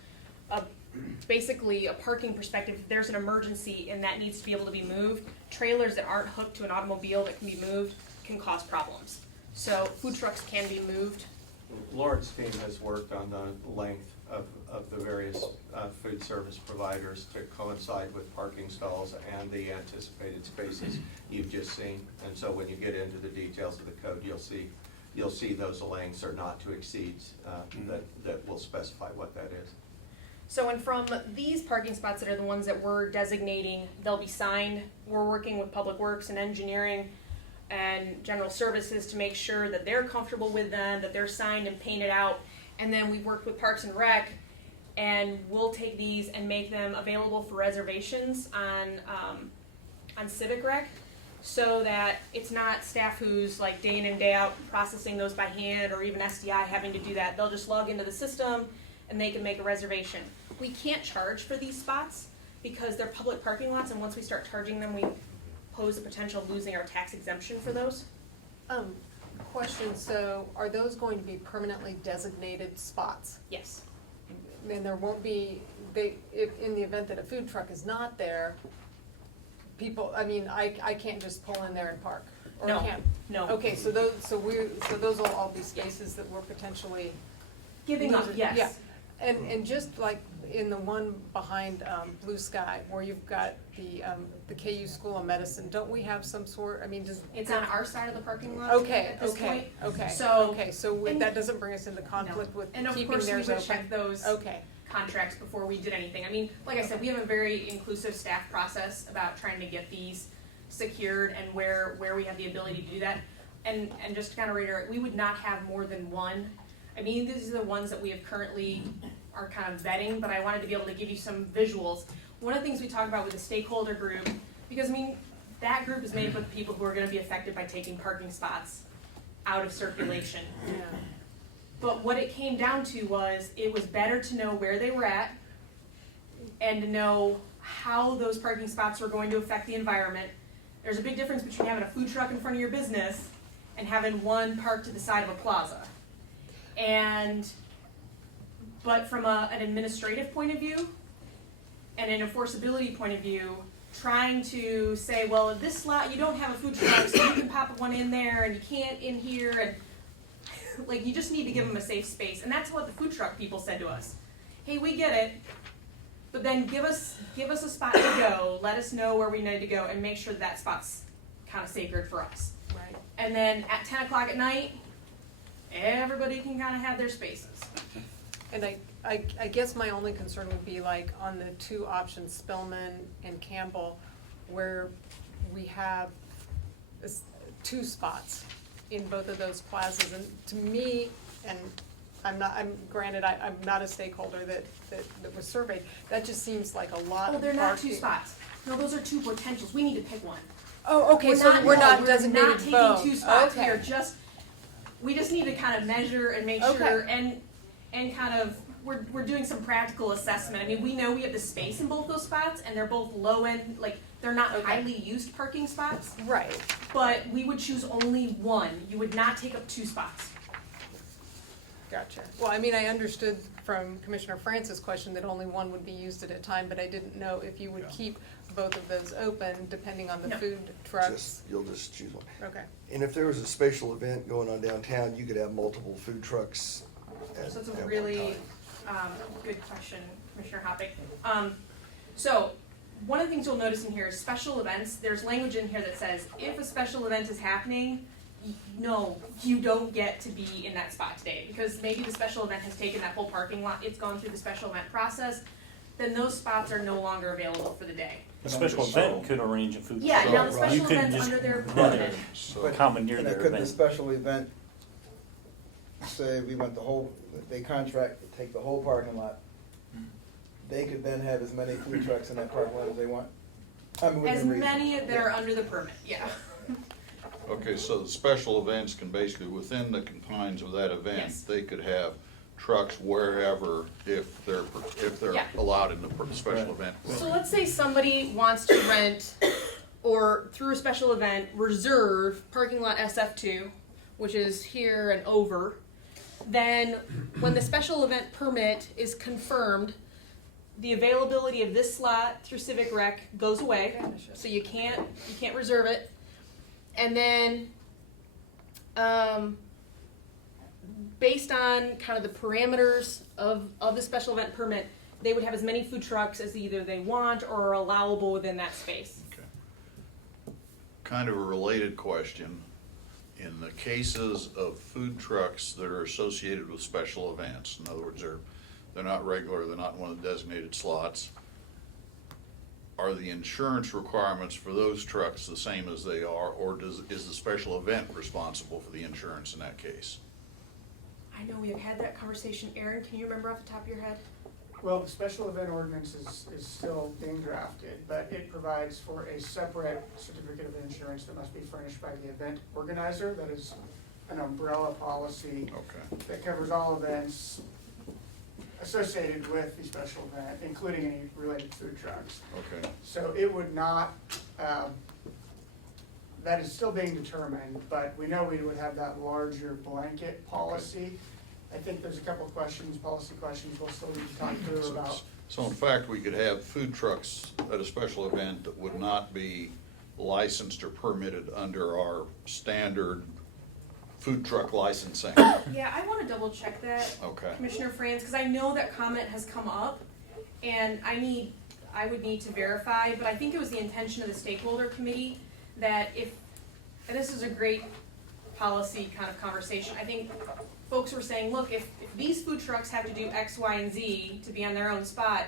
basically a parking perspective, if there's an emergency and that needs to be able to be moved, trailers that aren't hooked to an automobile that can be moved can cause problems. So food trucks can be moved. Lauren's team has worked on the length of the various food service providers to coincide with parking stalls and the anticipated spaces you've just seen. And so when you get into the details of the code, you'll see those lengths are not to exceed that will specify what that is. So, and from these parking spots that are the ones that we're designating, they'll be signed. We're working with Public Works and Engineering and General Services to make sure that they're comfortable with them, that they're signed and painted out. And then we've worked with Parks and Rec, and we'll take these and make them available for reservations on Civic Rec, so that it's not staff who's like day in and day out processing those by hand, or even SDI having to do that. They'll just log into the system and they can make a reservation. We can't charge for these spots because they're public parking lots, and once we start charging them, pose the potential of losing our tax exemption for those. Question, so are those going to be permanently designated spots? Yes. And there won't be, if, in the event that a food truck is not there, people, I mean, I can't just pull in there and park? Or No, can? no. Okay, so those will all be spaces that we're potentially. Giving up, losing- yes. Yeah, and just like in the one behind, Blue Sky, where you've got the KU School of Medicine, don't we have some sort, I mean, does? It's on our side of the parking lot Okay, at this point. okay, So- okay, so and- that doesn't bring us into conflict with And of keeping course, we theirs would open? check those Okay, contracts before we did anything. I mean, like I said, we have a very inclusive staff process about trying to get these secured and where we have the ability to do that. And just to kind of reiterate, we would not have more than one. I mean, these are the ones that we have currently are kind of vetting, but I wanted to be able to give you some visuals. One of the things we talk about with the stakeholder group, because I mean, that group is made up of people who are gonna be affected by taking parking spots out of circulation. yeah, But what it came down to was, it was better to know where they were at and to know how those parking spots were going to affect the environment. There's a big difference between having a food truck in front of your business and having one parked to the side of a plaza. But from an administrative point of view and an enforceability point of view, trying to say, well, in this lot, you don't have a food truck, so you can pop one in there and you can't in here, and like, you just need to give them a safe space. And that's what the food truck people said to us. Hey, we get it, but then give us a spot to go, let us know where we need to go, and make sure that spot's kind of sacred for us. right. And then at 10 o'clock at night, everybody can kind of have their spaces. And I guess my only concern would be like on the two options, Spillman and Campbell, where we have two spots in both of those plazas. And to me, and I'm not a stakeholder that was surveyed, that just seems like a lot Oh, of they're not two parking. spots. No, those are two potentials. We need to pick one. Oh, okay, so we're not designated both. We're not taking two spots. Okay. We just need to kind of measure and make sure, and kind of, we're doing some practical assessment. I mean, we know we have the space in both those spots, and they're both low end, like, they're not Okay. highly used parking spots, Right, but we would choose only one. You would not take up two spots. gotcha. Well, I mean, I understood from Commissioner Franz's question that only one would be used at a time, but I didn't know if you would keep both of those open depending on the No. food trucks. You'll just choose one. Okay, And if there was a special event going on downtown, you could have multiple food trucks at So that's a one really time. good question, Commissioner Hoppock. So one of the things you'll notice in here is special events. There's language in here that says if a special event is happening, no, you don't get to be in that spot today, because maybe the special event has taken that whole parking lot, it's gone through the special event process, then those spots are no longer available for the day. A special event could arrange a food Yeah, truck. now the You special couldn't events just under their run permit. So, But- commandeer And their could the event. special event, say we went they contract to take the whole parking lot, they could then have as many food trucks in that parking lot as they want? I mean, As within reason. many that are under the permit, yeah. okay, so the special events can basically, within the confines of that event, Yes. they could have trucks wherever if they're Yeah. allowed in the special Right. event. So let's say somebody wants to rent, or through a special event, reserve parking lot SF2, which is here and over. Then, when the special event permit is confirmed, the availability of this slot through Civic Rec goes away, so you can't reserve it. And then, based on kind of the parameters of the special event permit, they would have as many food trucks as either they want or are allowable within that space. Okay. Kind of a related question. In the cases of food trucks that are associated with special events, in other words, they're not regular, they're not in one of the designated slots, are the insurance requirements for those trucks the same as they are, or is the special event responsible for the insurance in that case? I know we have had that conversation. Aaron, can you remember off the top of your head? Well, the special event ordinance is still being drafted, but it provides for a separate certificate of insurance that must be furnished by the event organizer. That is an umbrella policy Okay. that covers all events associated with the special event, including any related food trucks. Okay. So it would not that is still being determined, but we know we would have that larger blanket policy. I think there's a couple of questions, policy questions we'll still need to talk through about. So in fact, we could have food trucks at a special event that would not be licensed or permitted under our standard food truck licensing. Yeah, I wanna double check that, Okay. Commissioner Franz, because I know that comment has come up, and I would need to verify, but I think it was the intention of the stakeholder committee that if, and this is a great policy kind of conversation, I think folks were saying, look, if these food trucks have to do X, Y, and Z to be on their own spot,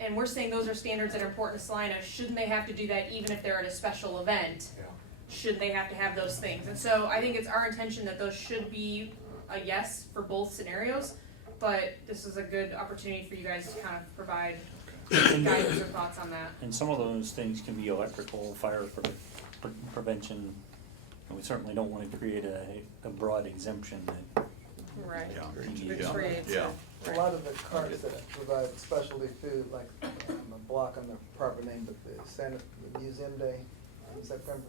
and we're saying those are standards that are important to Salina, shouldn't they have to do that even if they're at a special event? Yeah. Should they have to have those things? And so I think it's our intention that those should be a yes for both scenarios, but this is a good opportunity for you guys to kind of provide guidance or thoughts on that. And some of those things can be electrical, fire prevention, and we certainly don't want to create a broad exemption that. Right. Yeah. That Yeah. creates Yeah. A lot of the carts that provide specialty food, like, I'm a block on the proper name, but the Museum Day in September.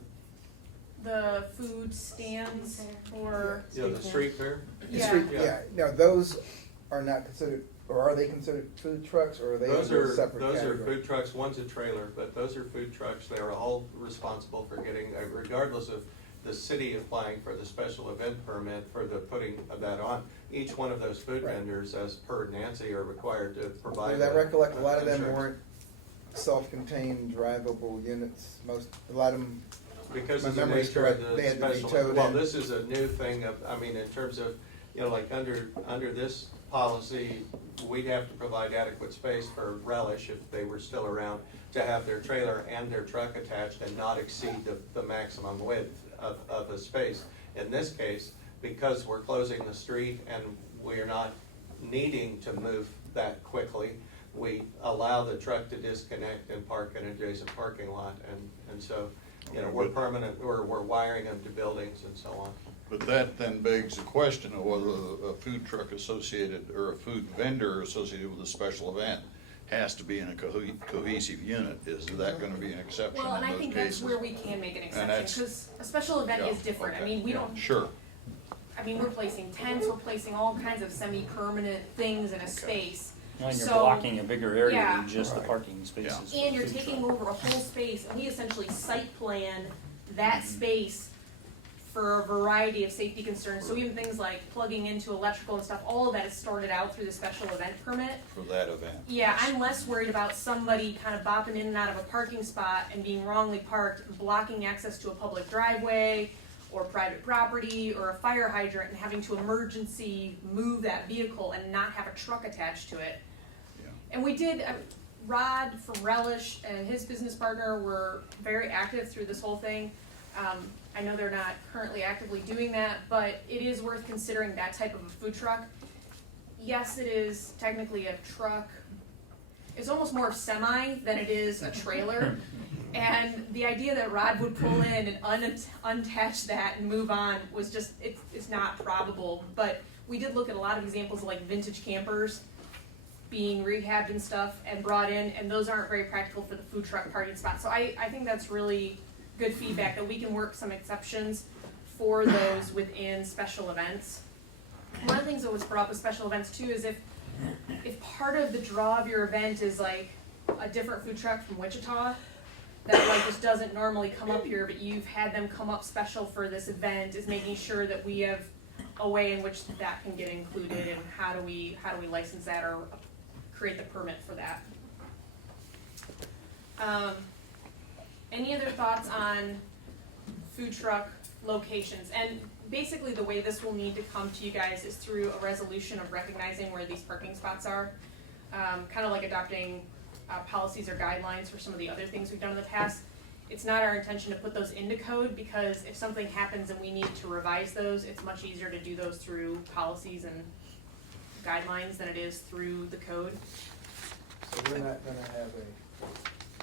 The food stands for, You know, the street fair? The Yeah. street- Yeah. Yeah, no, those are not considered, or are they considered food trucks, or are they Those under a are, separate those are category? food trucks, one's a trailer, but those are food trucks, they are all responsible for getting, regardless of the city applying for the special event permit for the putting of that on. Each one of those food Right. vendors, as per Nancy, are required to provide. As I recollect, a lot of them insurance. weren't self-contained drivable units, a lot of them. Because My of the memory's nature of correct, the they had to be special, towed well, in. this is a new thing of, I mean, in terms of, you know, like under this policy, we'd have to provide adequate space for Relish, if they were still around, to have their trailer and their truck attached and not exceed the maximum width of the space. In this case, because we're closing the street and we're not needing to move that quickly, we allow the truck to disconnect and park in an adjacent parking lot, and so, you know, we're we're wiring them to buildings and so on. But that then begs the question of whether a food truck associated, or a food vendor associated with a special event has to be in a cohesive unit. Is that gonna be an exception well, and I in those think that's cases? where we can make an exception, that's- because a special event Yeah, is different. I okay, mean, we yeah, don't, Sure, I mean, we're placing tents, we're placing all kinds of semi-permanent things in a space. And you're So- blocking a bigger area Yeah. than just the Right. parking spaces. for And you're food taking truck. over a whole space, and we essentially site plan that space for a variety of safety concerns. So even things like plugging into electrical and stuff, all of that is sorted out through the special event permit. for that event. Yeah, I'm less worried about somebody kind of bopping in and out of a parking spot and being wrongly parked, blocking access to a public driveway or private property or a fire hydrant and having to emergency move that vehicle and not have a truck attached to it. Yeah. And we did, Rod from Relish and his business partner were very active through this whole thing. I know they're not currently actively doing that, but it is worth considering that type of a food truck. Yes, it is technically a truck. It's almost more semi than it is a trailer. And the idea that Rod would pull in and unattach that and move on was just, it's not probable. But we did look at a lot of examples of like vintage campers being rehabbed and stuff and brought in, and those aren't very practical for the food truck parking spot. So I think that's really good feedback, that we can work some exceptions for those within special events. One of the things that was brought up with special events too is if part of the draw of your event is like a different food truck from Wichita that like just doesn't normally come up here, but you've had them come up special for this event, is making sure that we have a way in which that can get included, and how do we license that or create the permit for that. Any other thoughts on food truck locations? And basically the way this will need to come to you guys is through a resolution of recognizing where these parking spots are. Kind of like adopting policies or guidelines for some of the other things we've done in the past. It's not our intention to put those into code, because if something happens and we need to revise those, it's much easier to do those through policies and guidelines than it is through the code. So we're not gonna have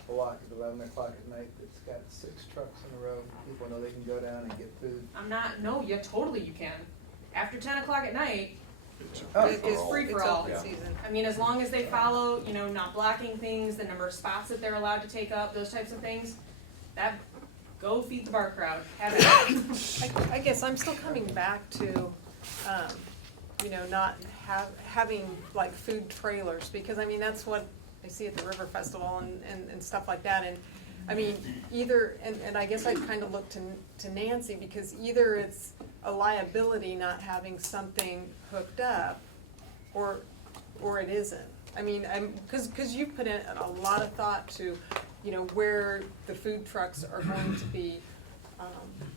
a block at 11 o'clock at night that's got 6 trucks in a row. People know they can go down and get food. No, yeah, totally you can. After 10 o'clock at night, It's a Oh. it's free It's for all. open season. I mean, as long as they follow, not blocking things, the number of spots that they're allowed to take up, those types of things, go feed the bar crowd, have it. I guess I'm still coming back to, you know, not having like food trailers, because I mean, that's what I see at the River Festival and stuff like that, and I mean, either, and I guess I'd kind of look to Nancy, because either it's a liability not having something hooked up, or it isn't. I mean, cause you put in a lot of thought to, you know, where the food trucks are going to be,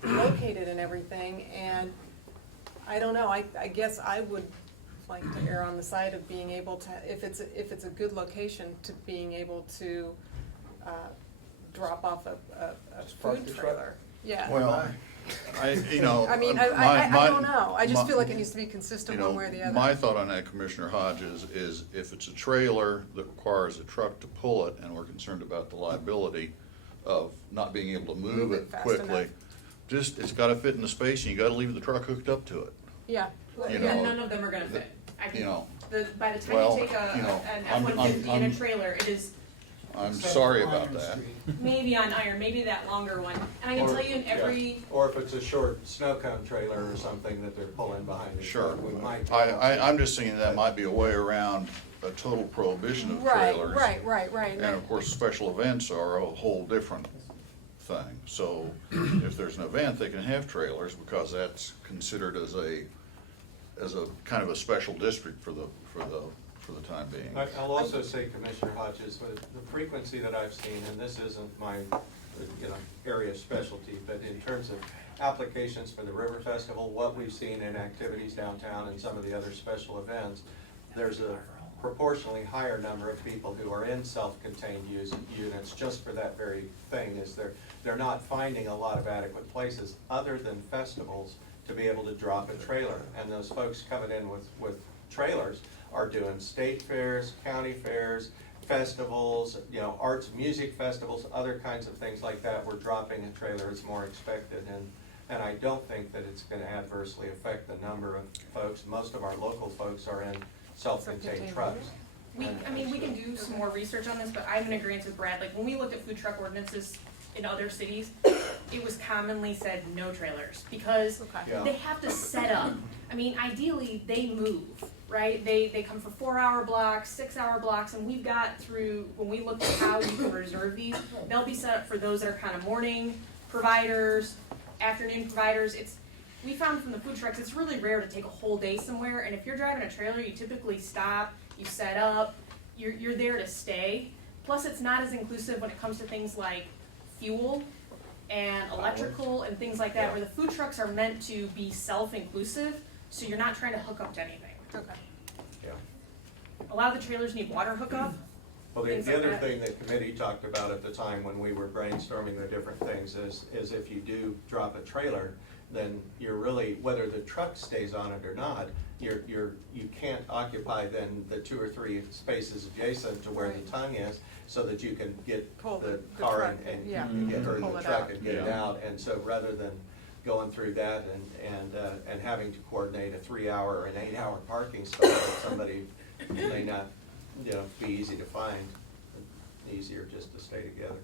located and everything, and I don't know, I guess I would like to err on the side of being able to, if it's a good location, to being able to, drop off a park food the truck? trailer. Yeah. Well, you know. I mean, my- I don't know, I just my- feel like it needs to be consistent You know, one way or the other. my thought on that, Commissioner Hodges, is if it's a trailer that requires a truck to pull it, and we're concerned about the liability of not being able to move it fast quickly, enough. just, it's gotta fit in the space, and you gotta leave the truck hooked up to it, Yeah. you And know. none of them are gonna fit. You know, By the time Well, you take you know, an I'm- F-150 and a I'm- trailer, it is I'm sorry about that. maybe on iron, maybe that longer one. And I can Or- tell you in yeah. every, Or if it's a short snow cone trailer or something that they're pulling behind the Sure. truck, we might. I'm just thinking that might be a way around a total prohibition of Right, trailers. right. And of course, special events are a whole different thing. So if there's an event, they can have trailers, because that's considered as a kind of a special district for the time being. I'll also say, Commissioner Hodges, with the frequency that I've seen, and this isn't my, area of specialty, but in terms of applications for the River Festival, what we've seen in activities downtown and some of the other special events, there's a proportionally higher number of people who are in self-contained units just for that very thing, is they're not finding a lot of adequate places other than festivals to be able to drop a trailer. And those folks coming in with trailers are doing state fairs, county fairs, festivals, arts, music festivals, other kinds of things like that, where dropping a trailer is more expected. And I don't think that it's gonna adversely affect the number of folks. Most of our local folks are in self-contained Self-contained, trucks. we can do some more research on this, but I'm in agreement with Brad. Like, when we looked at food truck ordinances in other cities, it was commonly said no trailers, because Okay. Yeah. they have to set up. I mean, ideally, they move, right? They come for 4-hour blocks, 6-hour blocks, and we've got through, when we looked at how you can reserve these, they'll be set up for those that are kind of morning providers, afternoon providers. We found from the food trucks, it's really rare to take a whole day somewhere, and if you're driving a trailer, you typically stop, you set up, you're there to stay. Plus, it's not as inclusive when it comes to things like fuel and electrical and things like that, where the food trucks are meant to be self-inclusive, so you're not trying to hook up to anything. Okay. Yeah. A lot of the trailers need water hookup. Well, Things the like other that. thing the committee talked about at the time when we were brainstorming the different things is if you do drop a trailer, then you're really, whether the truck stays on it or not, you can't occupy then the 2 or 3 spaces adjacent to where the Right. tongue is, so that you can get Pull the the car truck, and yeah. get, or Pull the it truck out. and get it Yeah. out. And so rather than going through that and having to coordinate a 3-hour or an 8-hour parking spot that somebody may not, be easy to find, easier just to stay together.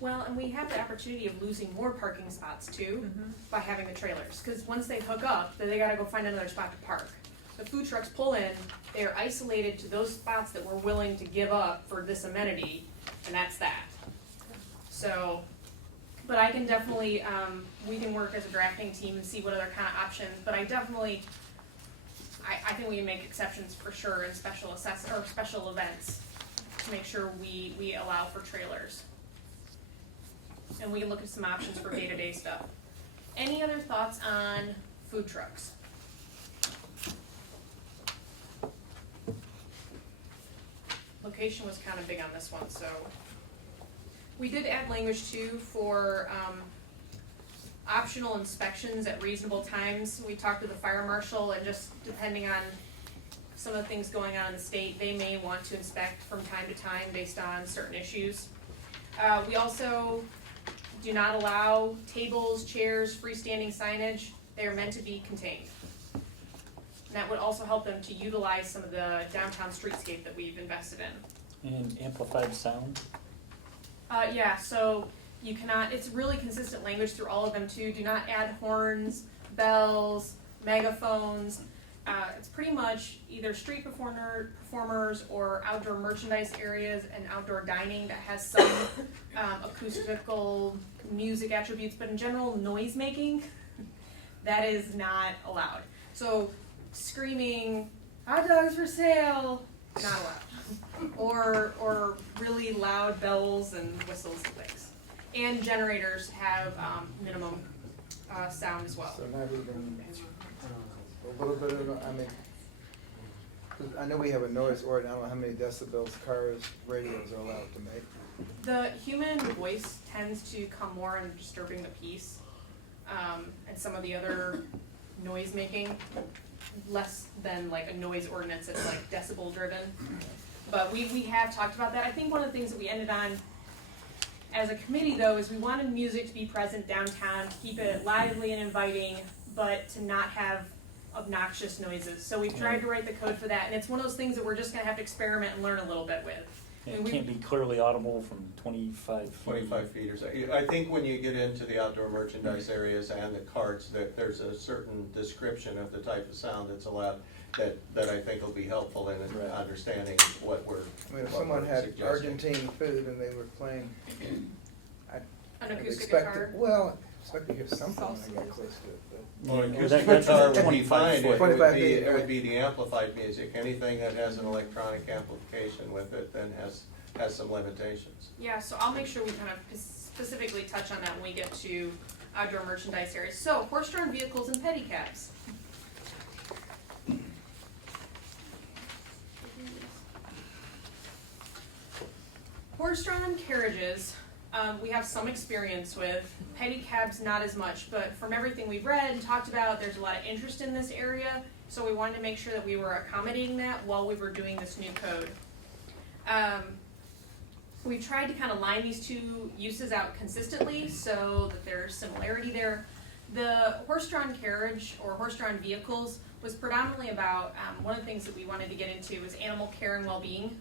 Well, and we have the opportunity of losing more parking spots too, Mhm. by having the trailers, because once they hook up, then they gotta go find another spot to park. The food trucks pull in, they're isolated to those spots that we're willing to give up for this amenity, and that's that. So, but I can definitely, we can work as a drafting team and see what other kind of options, but I definitely, I think we can make exceptions for sure in special special events to make sure we allow for trailers. And we can look at some options for day-to-day stuff. Any other thoughts on food trucks? Location was kind of big on this one, so. We did add language too for, optional inspections at reasonable times. We talked to the fire marshal, and just depending on some of the things going on in the state, they may want to inspect from time to time based on certain issues. We also do not allow tables, chairs, freestanding signage. They are meant to be contained. And that would also help them to utilize some of the downtown streetscape that we've invested in. And amplified sound? Yeah, so You cannot, it's really consistent language through all of them too. Do not add horns, bells, megaphones. It's pretty much either street performers or outdoor merchandise areas and outdoor dining that has some acoustical music attributes, but in general, noise making, that is not allowed. So screaming, hot dogs for sale, not allowed. Or really loud bells and whistles and things. And generators have minimum sound as well. So not even a little bit of, I mean, 'cause I know we have a noise ordinance, I don't know how many decibels cars, radios are allowed to make. The human voice tends to come more in disturbing the peace, and some of the other noise making, less than like a noise ordinance that's like decibel driven. But we have talked about that. I think one of the things that we ended on as a committee though is we wanted music to be present downtown, to keep it lively and inviting, but to not have obnoxious noises. So we've tried to write the code for that, and it's one of those things that we're just gonna have to experiment and learn a little bit with. And it can't be clearly audible from 25 feet. 25 feet or so. I think when you get into the outdoor merchandise areas and the carts, that there's a certain description of the type of sound that's allowed that I think will be helpful in Right. understanding what we're I mean, if what someone we're had suggesting. Argentine food and they were playing, An I'd acoustic expect guitar. it, well, expect to hear something when I get close to it, but. Well, an Yeah, acoustic that's guitar a would be 25 fine, foot. it 25 feet, it would right. be the amplified music. Anything that has an electronic amplification with it then has some limitations. Yeah, so I'll make sure we kind of specifically touch on that when we get to outdoor merchandise areas. So, horse-drawn vehicles and pedicabs. Horse-drawn carriages, we have some experience with. Pedicabs, not as much, but from everything we've read and talked about, there's a lot of interest in this area, so we wanted to make sure that we were accommodating that while we were doing this new code. We tried to kind of line these two uses out consistently so that there's similarity there. The horse-drawn carriage or horse-drawn vehicles was predominantly about, one of the things that we wanted to get into was animal care and well-being.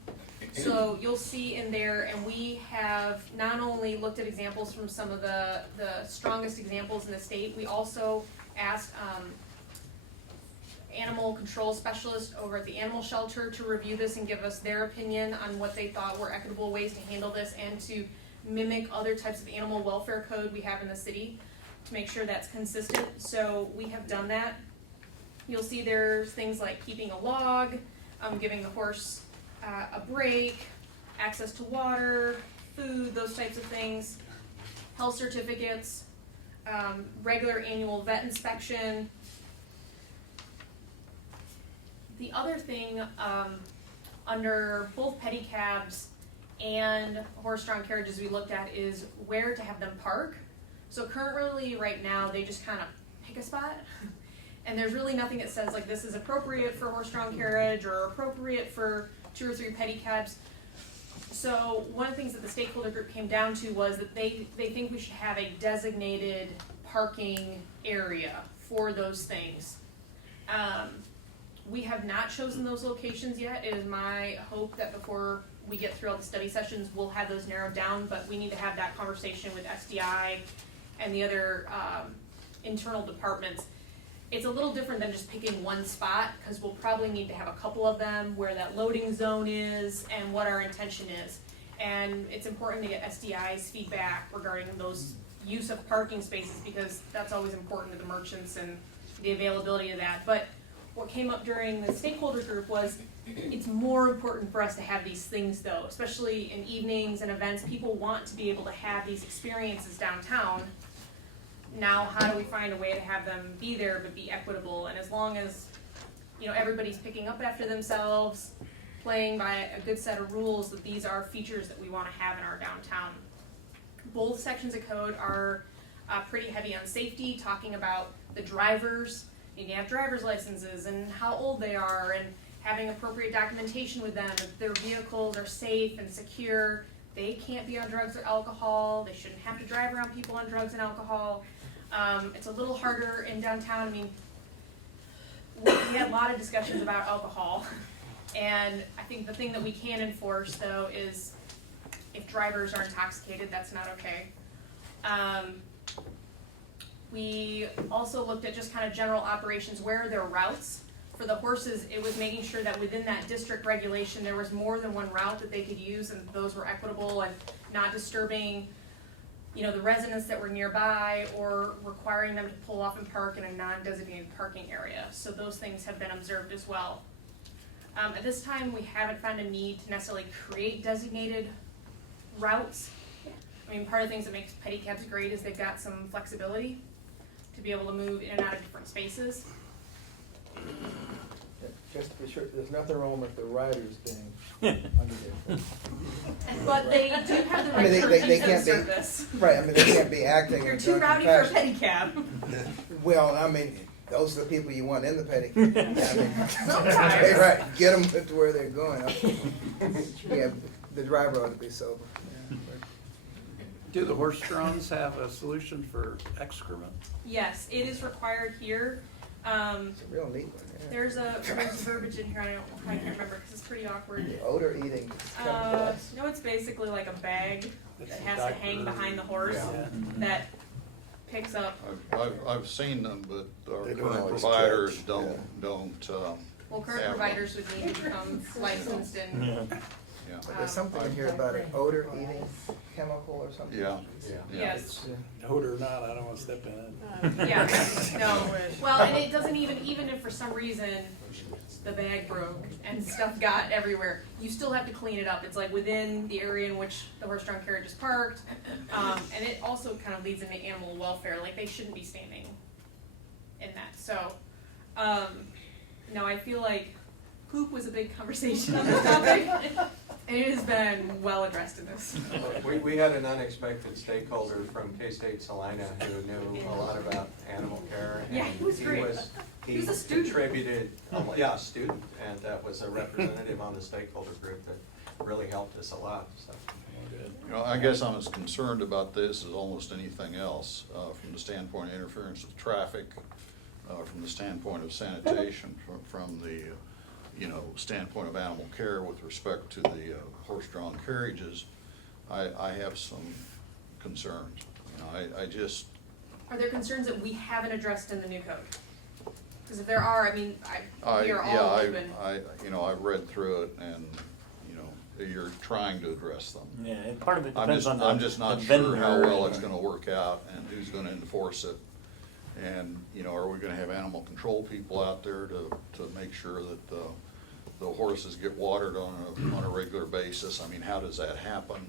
So you'll see in there, and we have not only looked at examples from some of the strongest examples in the state, we also asked animal control specialist over at the animal shelter to review this and give us their opinion on what they thought were equitable ways to handle this and to mimic other types of animal welfare code we have in the city to make sure that's consistent. So we have done that. You'll see there's things like keeping a log, giving the horse a break, access to water, food, those types of things, health certificates, regular annual vet inspection. The other thing, under both pedicabs and horse-drawn carriages we looked at is where to have them park. So currently, right now, they just kind of pick a spot. And there's really nothing that says like this is appropriate for a horse-drawn carriage or appropriate for 2 or 3 pedicabs. So one of the things that the stakeholder group came down to was that they think we should have a designated parking area for those things. We have not chosen those locations yet. It is my hope that before we get through all the study sessions, we'll have those narrowed down, but we need to have that conversation with SDI and the other internal departments. It's a little different than just picking one spot, because we'll probably need to have a couple of them, where that loading zone is and what our intention is. And it's important to get SDI's feedback regarding those use of parking spaces, because that's always important to the merchants and the availability of that. But what came up during the stakeholder group was it's more important for us to have these things though, especially in evenings and events. People want to be able to have these experiences downtown. Now, how do we find a way to have them be there but be equitable? And as long as, you know, everybody's picking up after themselves, playing by a good set of rules, that these are features that we want to have in our downtown. Both sections of code are pretty heavy on safety, talking about the drivers. You need to have driver's licenses and how old they are and having appropriate documentation with them, if their vehicles are safe and secure. They can't be on drugs or alcohol. They shouldn't have to drive around people on drugs and alcohol. It's a little harder in downtown. I mean, we had a lot of discussions about alcohol, and I think the thing that we can enforce though is if drivers are intoxicated, that's not okay. We also looked at just kind of general operations, where are their routes? For the horses, it was making sure that within that district regulation, there was more than one route that they could use, and those were equitable and not disturbing, you know, the residents that were nearby, or requiring them to pull off and park in a non-designated parking area. So those things have been observed as well. At this time, we haven't found a need to necessarily create designated routes. I mean, part of the things that makes pedicabs great is they've got some flexibility to be able to move in and out of different spaces. Just to be sure, there's nothing wrong with the riders being under there. But they do have the I mean, right they terms can't of be- service. Right, I mean, they can't be acting You're in too drunken rowdy for a fashion. pedicab. Well, I mean, those are the people you want in the pedicab. I mean, Sometimes. right, get them to where they're going. Yeah, the driver ought to be sober. Yeah. Do the horse-draws have a solution for excrement? Yes, it is required here. It's a real neat one, yeah. There's verbiage in here, I can't remember because it's pretty awkward. The odor eating chemicals. No, it's basically like a bag that It's has a to hang diaper. behind the horse Yeah. that picks up. I've seen them, but our They don't current always providers catch, don't, Well, current have providers would need to become licensed and, Yeah. yeah, But there's something in here about an odor eating chemical or something. yeah. yes. Odor or not, I don't wanna step in it. Yeah, no. Well, and it doesn't even if for some reason the bag broke and stuff got everywhere, you still have to clean it up. It's like within the area in which the horse-drawn carriage is parked. And it also kind of leads into animal welfare, like they shouldn't be standing in that. So, no, I feel like poop was a big conversation on this topic. And it has been well addressed in this. We had an unexpected stakeholder from K-State Salina who knew a lot about animal care. Yeah, he was great. He was a student. Contributed, a student, and that was a representative on the stakeholder group that really helped us a lot, so. You know, I guess I'm as concerned about this as almost anything else, from the standpoint of interference with traffic, from the standpoint of sanitation, from the, standpoint of animal care with respect to the horse-drawn carriages. I have some concerns. I just. Are there concerns that we haven't addressed in the new code? Because if there are, I mean, we are all open. I've read through it and, you're trying to address them. Yeah, and part of it I'm depends just, on the I'm just not the sure how vendor. well it's gonna work out and who's gonna enforce it. And, are we gonna have animal control people out there to make sure that the horses get watered on a regular basis? I mean, how does that happen?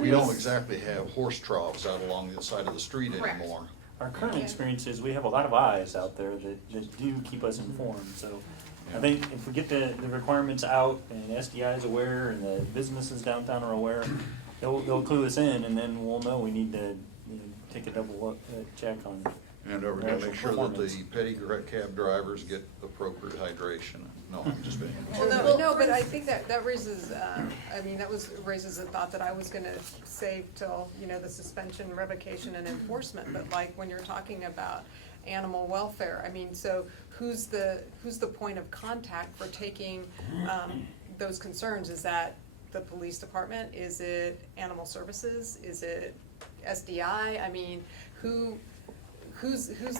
We don't exactly have horse troughs out along the side of the street Correct. anymore. Our current experience is we have a lot of eyes out there that do keep us informed, so I think if we get the requirements out and SDI is aware and the businesses downtown are aware, they'll clue us in, and then we'll know we need to take a double look, check on. And are we gonna make sure that Performance. the pedicab drivers get appropriate hydration? No, I'm just being. Well, no, but I think that raises, raises a thought that I was gonna save till, the suspension, revocation, and enforcement, but like when you're talking about animal welfare, I mean, so who's the point of contact for taking, those concerns? Is that the police department? Is it animal services? Is it SDI? I mean, who's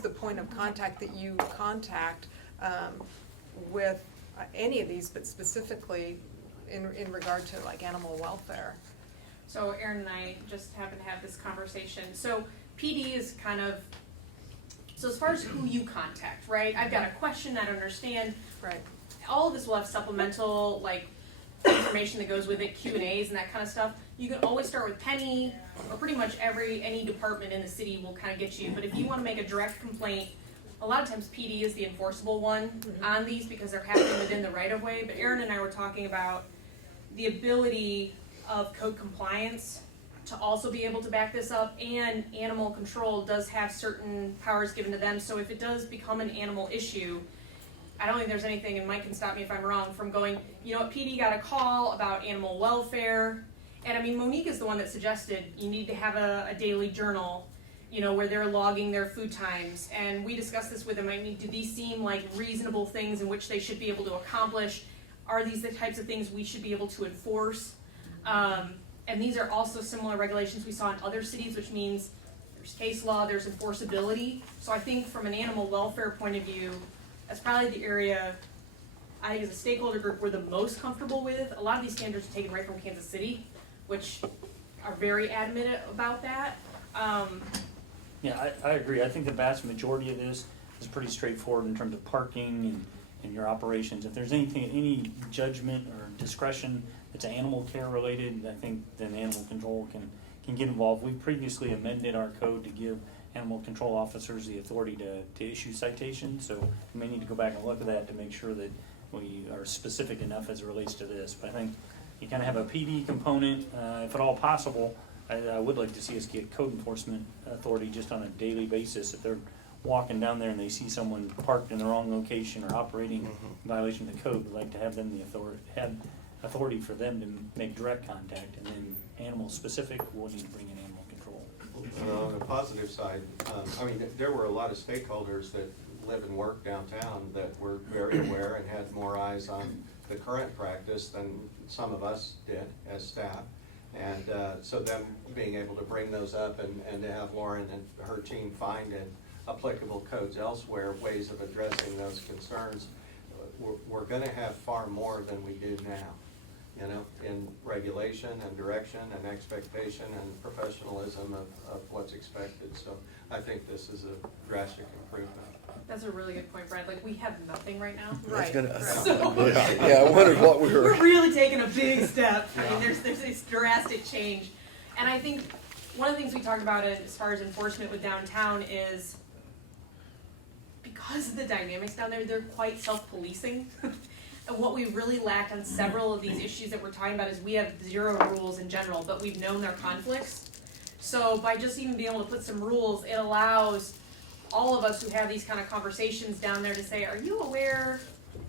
the point of contact that you contact, with any of these, but specifically in regard to like animal welfare? So Erin and I just happened to have this conversation. So PD is kind of, so as far as who you contact, right? I've got a question, I don't understand. Right. All of this will have supplemental, like, information that goes with it, Q&As and that kind of stuff. You can always start with Penny, or pretty much any department in the city will kind of get you. But if you want to make a direct complaint, a lot of times PD is the enforceable one on these because they're happening within the right of way. But Erin and I were talking about the ability of code compliance to also be able to back this up, and animal control does have certain powers given to them. So if it does become an animal issue, I don't think there's anything, and Mike can stop me if I'm wrong, from going, PD got a call about animal welfare. And I mean, Monique is the one that suggested you need to have a daily journal, where they're logging their food times. And we discussed this with them. I mean, do these seem like reasonable things in which they should be able to accomplish? Are these the types of things we should be able to enforce? And these are also similar regulations we saw in other cities, which means there's case law, there's enforceability. So I think from an animal welfare point of view, that's probably the area I think as a stakeholder group we're the most comfortable with. A lot of these standards are taken right from Kansas City, which are very adamant about that. Yeah, I agree. I think the vast majority of this is pretty straightforward in terms of parking and your operations. If there's any judgment or discretion that's animal care related, I think then animal control can get involved. We've previously amended our code to give animal control officers the authority to issue citations, so we may need to go back and look at that to make sure that we are specific enough as it relates to this. But I think you kind of have a PD component, if at all possible. I would like to see us get code enforcement authority just on a daily basis. If they're walking down there and they see someone parked in the wrong location or operating in violation of the code, we'd like to have them authority for them to make direct contact, and then animal specific, we'll need to bring in animal control. On the positive side, I mean, there were a lot of stakeholders that live and work downtown that were very aware and had more eyes on the current practice than some of us did as staff. And so them being able to bring those up and to have Lauren and her team find in applicable codes elsewhere, ways of addressing those concerns, we're gonna have far more than we do now, you know, in regulation and direction and expectation and professionalism of what's expected. So I think this is a drastic improvement. That's a really good point, Brad. Like, we have nothing right now. Right. So Yeah, I wondered what we we're were. really taking a big step. I mean, there's this drastic change. And I think one of the things we talked about as far as enforcement with downtown is because of the dynamics down there, they're quite self-policing. And what we really lacked on several of these issues that we're talking about is we have 0 rules in general, but we've known their conflicts. So by just even being able to put some rules, it allows all of us who have these kind of conversations down there to say, are you aware,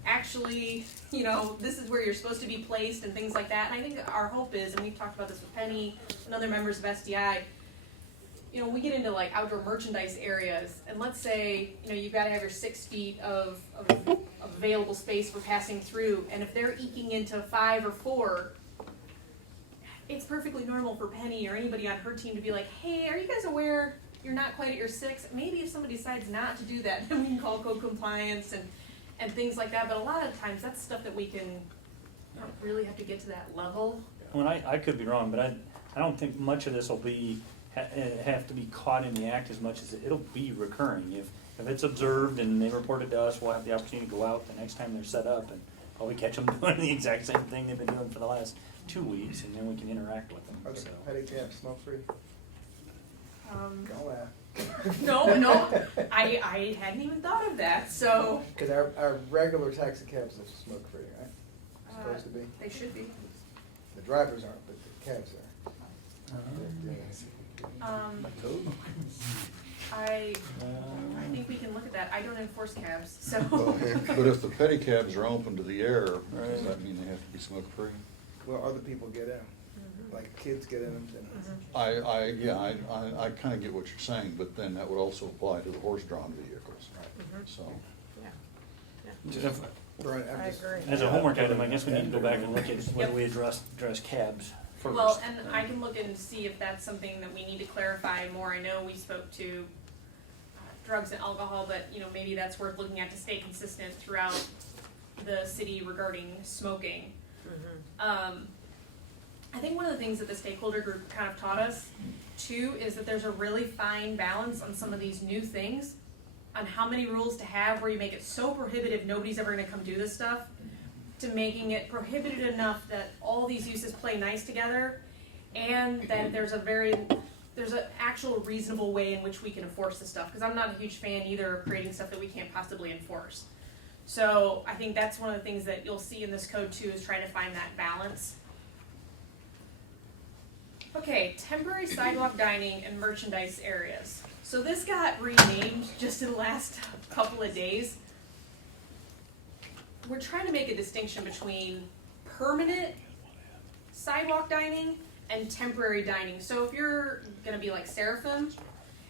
actually, you know, this is where you're supposed to be placed and things like that. And I think our hope is, and we've talked about this with Penny and other members of SDI, you know, we get into like outdoor merchandise areas, and let's say, you know, you've got to have your 6 feet of available space for passing through, and if they're eking into 5 or 4, it's perfectly normal for Penny or anybody on her team to be like, hey, are you guys aware you're not quite at your 6? Maybe if somebody decides not to do that, then we can call code compliance and things like that. But a lot of times that's stuff that we can, you don't really have to get to that level. Well, I could be wrong, but I don't think much of this will be have to be caught in the act as much as it'll be recurring. If it's observed and they report it to us, we'll have the opportunity to go out the next time they're set up and probably catch them doing the exact same thing they've been doing for the last 2 weeks, and then we can interact with them. Are the So. petty camps smoke free? Don't laugh. No, I hadn't even thought of that, so. Because our regular taxi cabs are smoke free, right? Supposed to be. They should be. The drivers aren't, but the cabs are. I think we can look at that. I don't enforce cabs, so. But if the pedicabs are open to the air, does that mean they have to be smoke-free? Well, other people get in, like kids get in them. I kind of get what you're saying, but then that would also apply to the horse-drawn vehicles. So, I agree. As a homework item, I guess we need to go back and look at whether we address cabs first. Well, and I can look and see if that's something that we need to clarify more. I know we spoke to drugs and alcohol, but you know, maybe that's worth looking at to stay consistent throughout the city regarding smoking. I think one of the things that the stakeholder group kind of taught us too is that there's a really fine balance on some of these new things, on how many rules to have where you make it so prohibitive nobody's ever gonna come do this stuff, to making it prohibited enough that all these uses play nice together, and that there's an actual reasonable way in which we can enforce this stuff, because I'm not a huge fan either of creating stuff that we can't possibly enforce. So I think that's one of the things that you'll see in this code too, is trying to find that balance. Okay, temporary sidewalk dining and merchandise areas. So this got renamed just in the last couple of days. We're trying to make a distinction between permanent sidewalk dining and temporary dining. So if you're gonna be like Seraphim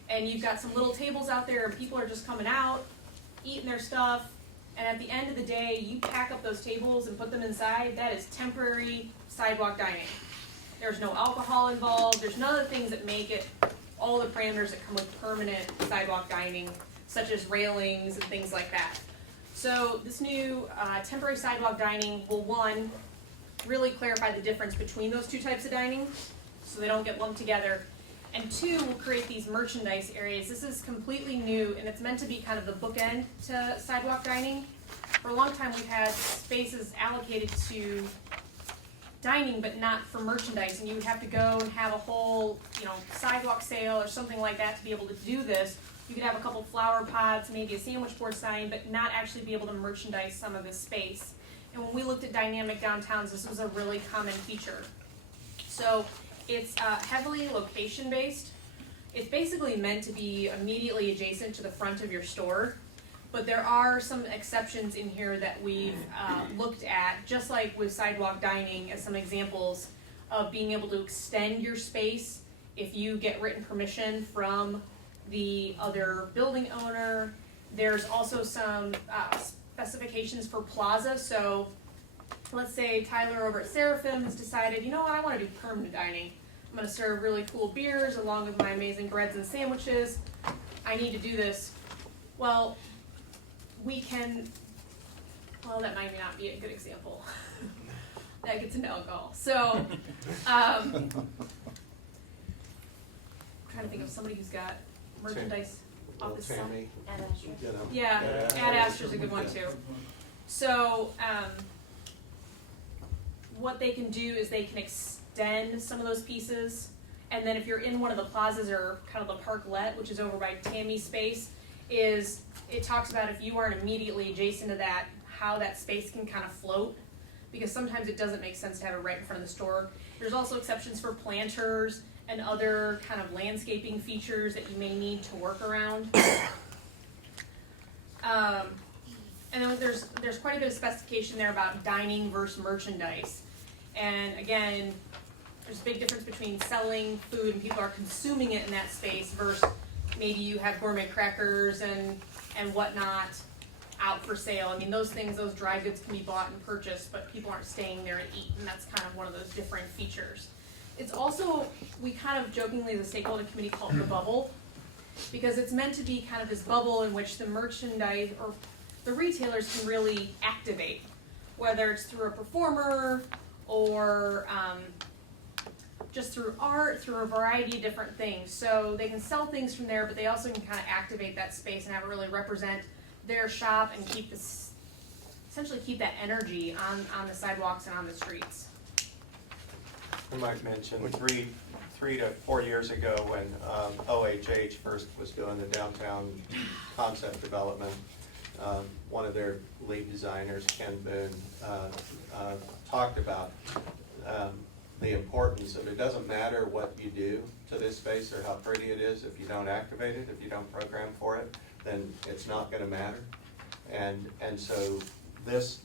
and you've got some little tables out there and people are just coming out, eating their stuff, and at the end of the day, you pack up those tables and put them inside, that is temporary sidewalk dining. There's no alcohol involved, there's none of the things that make it all the parameters that come with permanent sidewalk dining, such as railings and things like that. So this new temporary sidewalk dining will, one, really clarify the difference between those two types of dining, so they don't get lumped together. And two, will create these merchandise areas. This is completely new, and it's meant to be kind of the bookend to sidewalk dining. For a long time, we've had spaces allocated to dining, but not for merchandise, and you would have to go and have a whole, sidewalk sale or something like that to be able to do this. You could have a couple flower pots, maybe a sandwich board sign, but not actually be able to merchandise some of this space. And when we looked at dynamic downtowns, this was a really common feature. So it's heavily location-based. It's basically meant to be immediately adjacent to the front of your store, but there are some exceptions in here that we've looked at, just like with sidewalk dining as some examples of being able to extend your space if you get written permission from the other building owner. There's also some specifications for plaza. So let's say Tyler over at Seraphim has decided, you know what, I want to do permanent dining. I'm going to serve really cool beers along with my amazing breads and sandwiches. I need to do this. Well, we can, well, that might not be a good example. That gets into alcohol. So, I'm trying to think of somebody who's got merchandise off the side. Tammy, you know. Yeah, Ad Astra's a good one too. So, what they can do is they can extend some of those pieces, and then if you're in one of the plazas or kind of the parklet, which is over by Tammy's space, is it talks about if you aren't immediately adjacent to that, how that space can kind of float, because sometimes it doesn't make sense to have it right in front of the store. There's also exceptions for planters and other kind of landscaping features that you may need to work around. And then there's quite a bit of specification there about dining versus merchandise. And again, there's a big difference between selling food and people are consuming it in that space versus maybe you have gourmet crackers and whatnot out for sale. I mean, those things, those dry goods can be bought and purchased, but people aren't staying there and eat, and that's kind of one of those different features. It's also, we kind of jokingly as a stakeholder committee call it the bubble, because it's meant to be kind of this bubble in which the merchandise or the retailers can really activate, whether it's through a performer or just through art, through a variety of different things. So they can sell things from there, but they also can kind of activate that space and have it really represent their shop and keep this, essentially keep that energy on the sidewalks and on the streets. I might mention 3 to 4 years ago when OHH first was doing the downtown concept development, one of their lead designers, Ken Boone, talked about the importance of it doesn't matter what you do to this space or how pretty it is. If you don't activate it, if you don't program for it, then it's not going to matter. And so this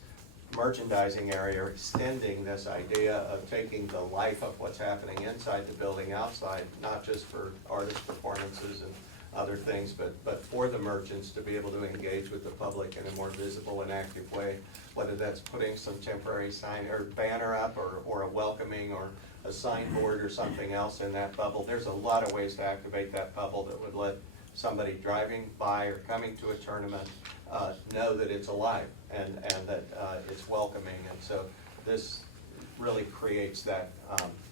merchandising area, extending this idea of taking the life of what's happening inside the building outside, not just for artist performances and other things, but for the merchants to be able to engage with the public in a more visible and active way, whether that's putting some temporary sign or banner up or a welcoming or a signboard or something else in that bubble. There's a lot of ways to activate that bubble that would let somebody driving by or coming to a tournament know that it's alive and that it's welcoming. And so this really creates that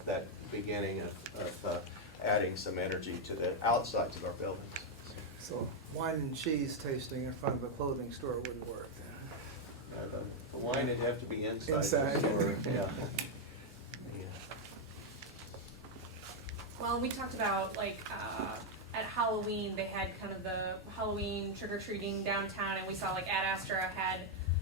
that beginning of adding some energy to the outsides of our buildings. So wine and cheese tasting in front of a clothing store wouldn't work then? The wine would have to be inside Inside. the store. Yeah. Well, we talked about at Halloween, they had kind of the Halloween trick-or-treating downtown, and we saw like Ad Astra had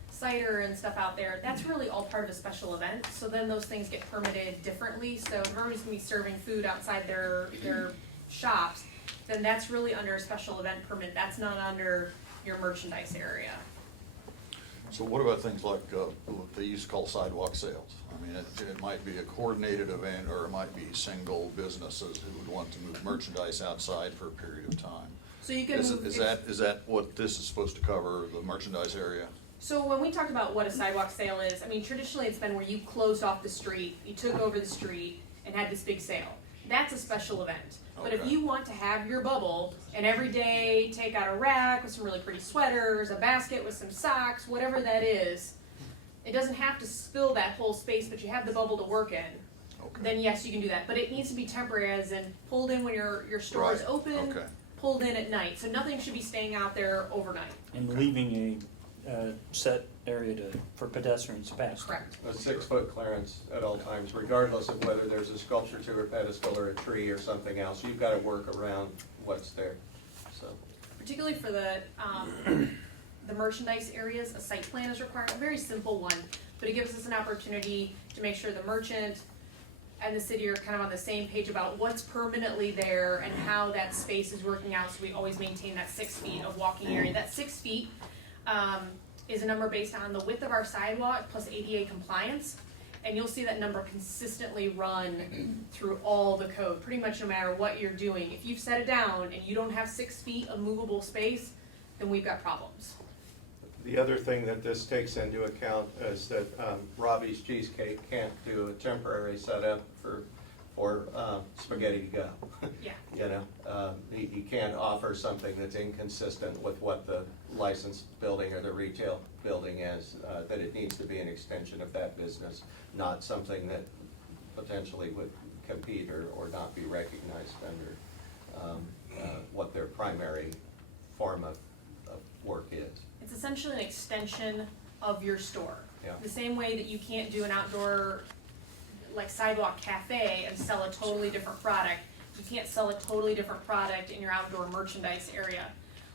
cider and stuff out there. That's really all part of a special event, so then those things get permitted differently. So if everybody's gonna be serving food outside their shops, then that's really under a special event permit. That's not under your merchandise area. So what about things like what they used to call sidewalk sales? I mean, it might be a coordinated event, or it might be single businesses who would want to move merchandise outside for a period of time. So you can move, Is that what this is supposed to cover, the merchandise area? so when we talked about what a sidewalk sale is, I mean, traditionally it's been where you closed off the street, you took over the street and had this big sale. That's a special event. But if Okay. you want to have your bubble and every day take out a rack with some really pretty sweaters, a basket with some socks, whatever that is, it doesn't have to spill that whole space, but you have the bubble to work in, Okay. then yes, you can do that. But it needs to be temporary, as in pulled in when your store is Right, open, okay. pulled in at night. So nothing should be staying out there overnight. And leaving a set area for pedestrians to pass. Correct. A 6-foot clearance at all times, regardless of whether there's a sculpture to a pedestal or a tree or something else. You've got to work around what's there, so. Particularly for the merchandise areas, a site plan is required, a very simple one, but it gives us an opportunity to make sure the merchant and the city are kind of on the same page about what's permanently there and how that space is working out, so we always maintain that 6 feet of walking area. That 6 feet is a number based on the width of our sidewalk plus ADA compliance, and you'll see that number consistently run through all the code, pretty much no matter what you're doing. If you've set it down and you don't have 6 feet of movable space, then we've got problems. The other thing that this takes into account is that Robbie's Cheesecake can't do a temporary setup for spaghetti to go. Yeah. You know, he can't offer something that's inconsistent with what the licensed building or the retail building is, that it needs to be an extension of that business, not something that potentially would compete or not be recognized under what their primary form of work is. It's essentially an extension of your store. Yeah. The same way that you can't do an outdoor, like sidewalk cafe and sell a totally different product, you can't sell a totally different product in your outdoor merchandise area.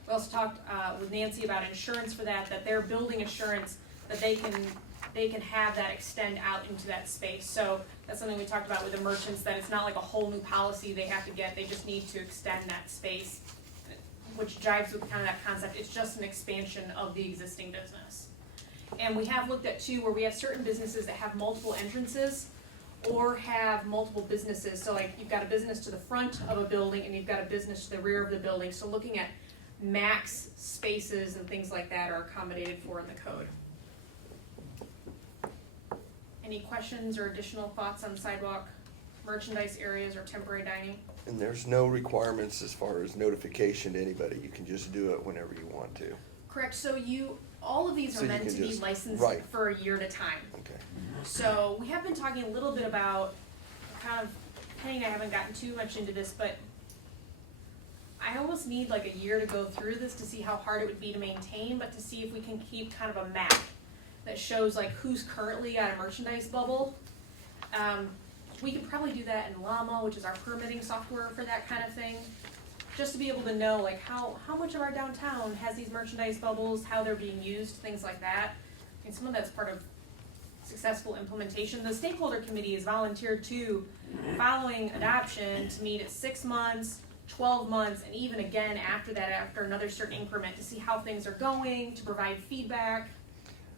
We also talked with Nancy about insurance for that they're building insurance that they can have that extend out into that space. So that's something we talked about with the merchants, that it's not like a whole new policy they have to get, they just need to extend that space, which jives with kind of that concept. It's just an expansion of the existing business. And we have looked at too, where we have certain businesses that have multiple entrances or have multiple businesses. So like you've got a business to the front of a building and you've got a business to the rear of the building. So looking at max spaces and things like that are accommodated for in the code. Any questions or additional thoughts on sidewalk merchandise areas or temporary dining? And there's no requirements as far as notification to anybody. You can just do it whenever you want to. Correct, so all of these So are you meant can to be just- licensed right. for a year at a time. Okay. So we have been talking a little bit about kind of, Penny and I haven't gotten too much into this, but I almost need like a year to go through this to see how hard it would be to maintain, but to see if we can keep kind of a map that shows like who's currently got a merchandise bubble. We could probably do that in Llama, which is our permitting software for that kind of thing, just to be able to know like how much of our downtown has these merchandise bubbles, how they're being used, things like that. And some of that's part of successful implementation. The stakeholder committee has volunteered to, following adoption, to meet at 6 months, 12 months, and even again after that, after another certain increment, to see how things are going, to provide feedback.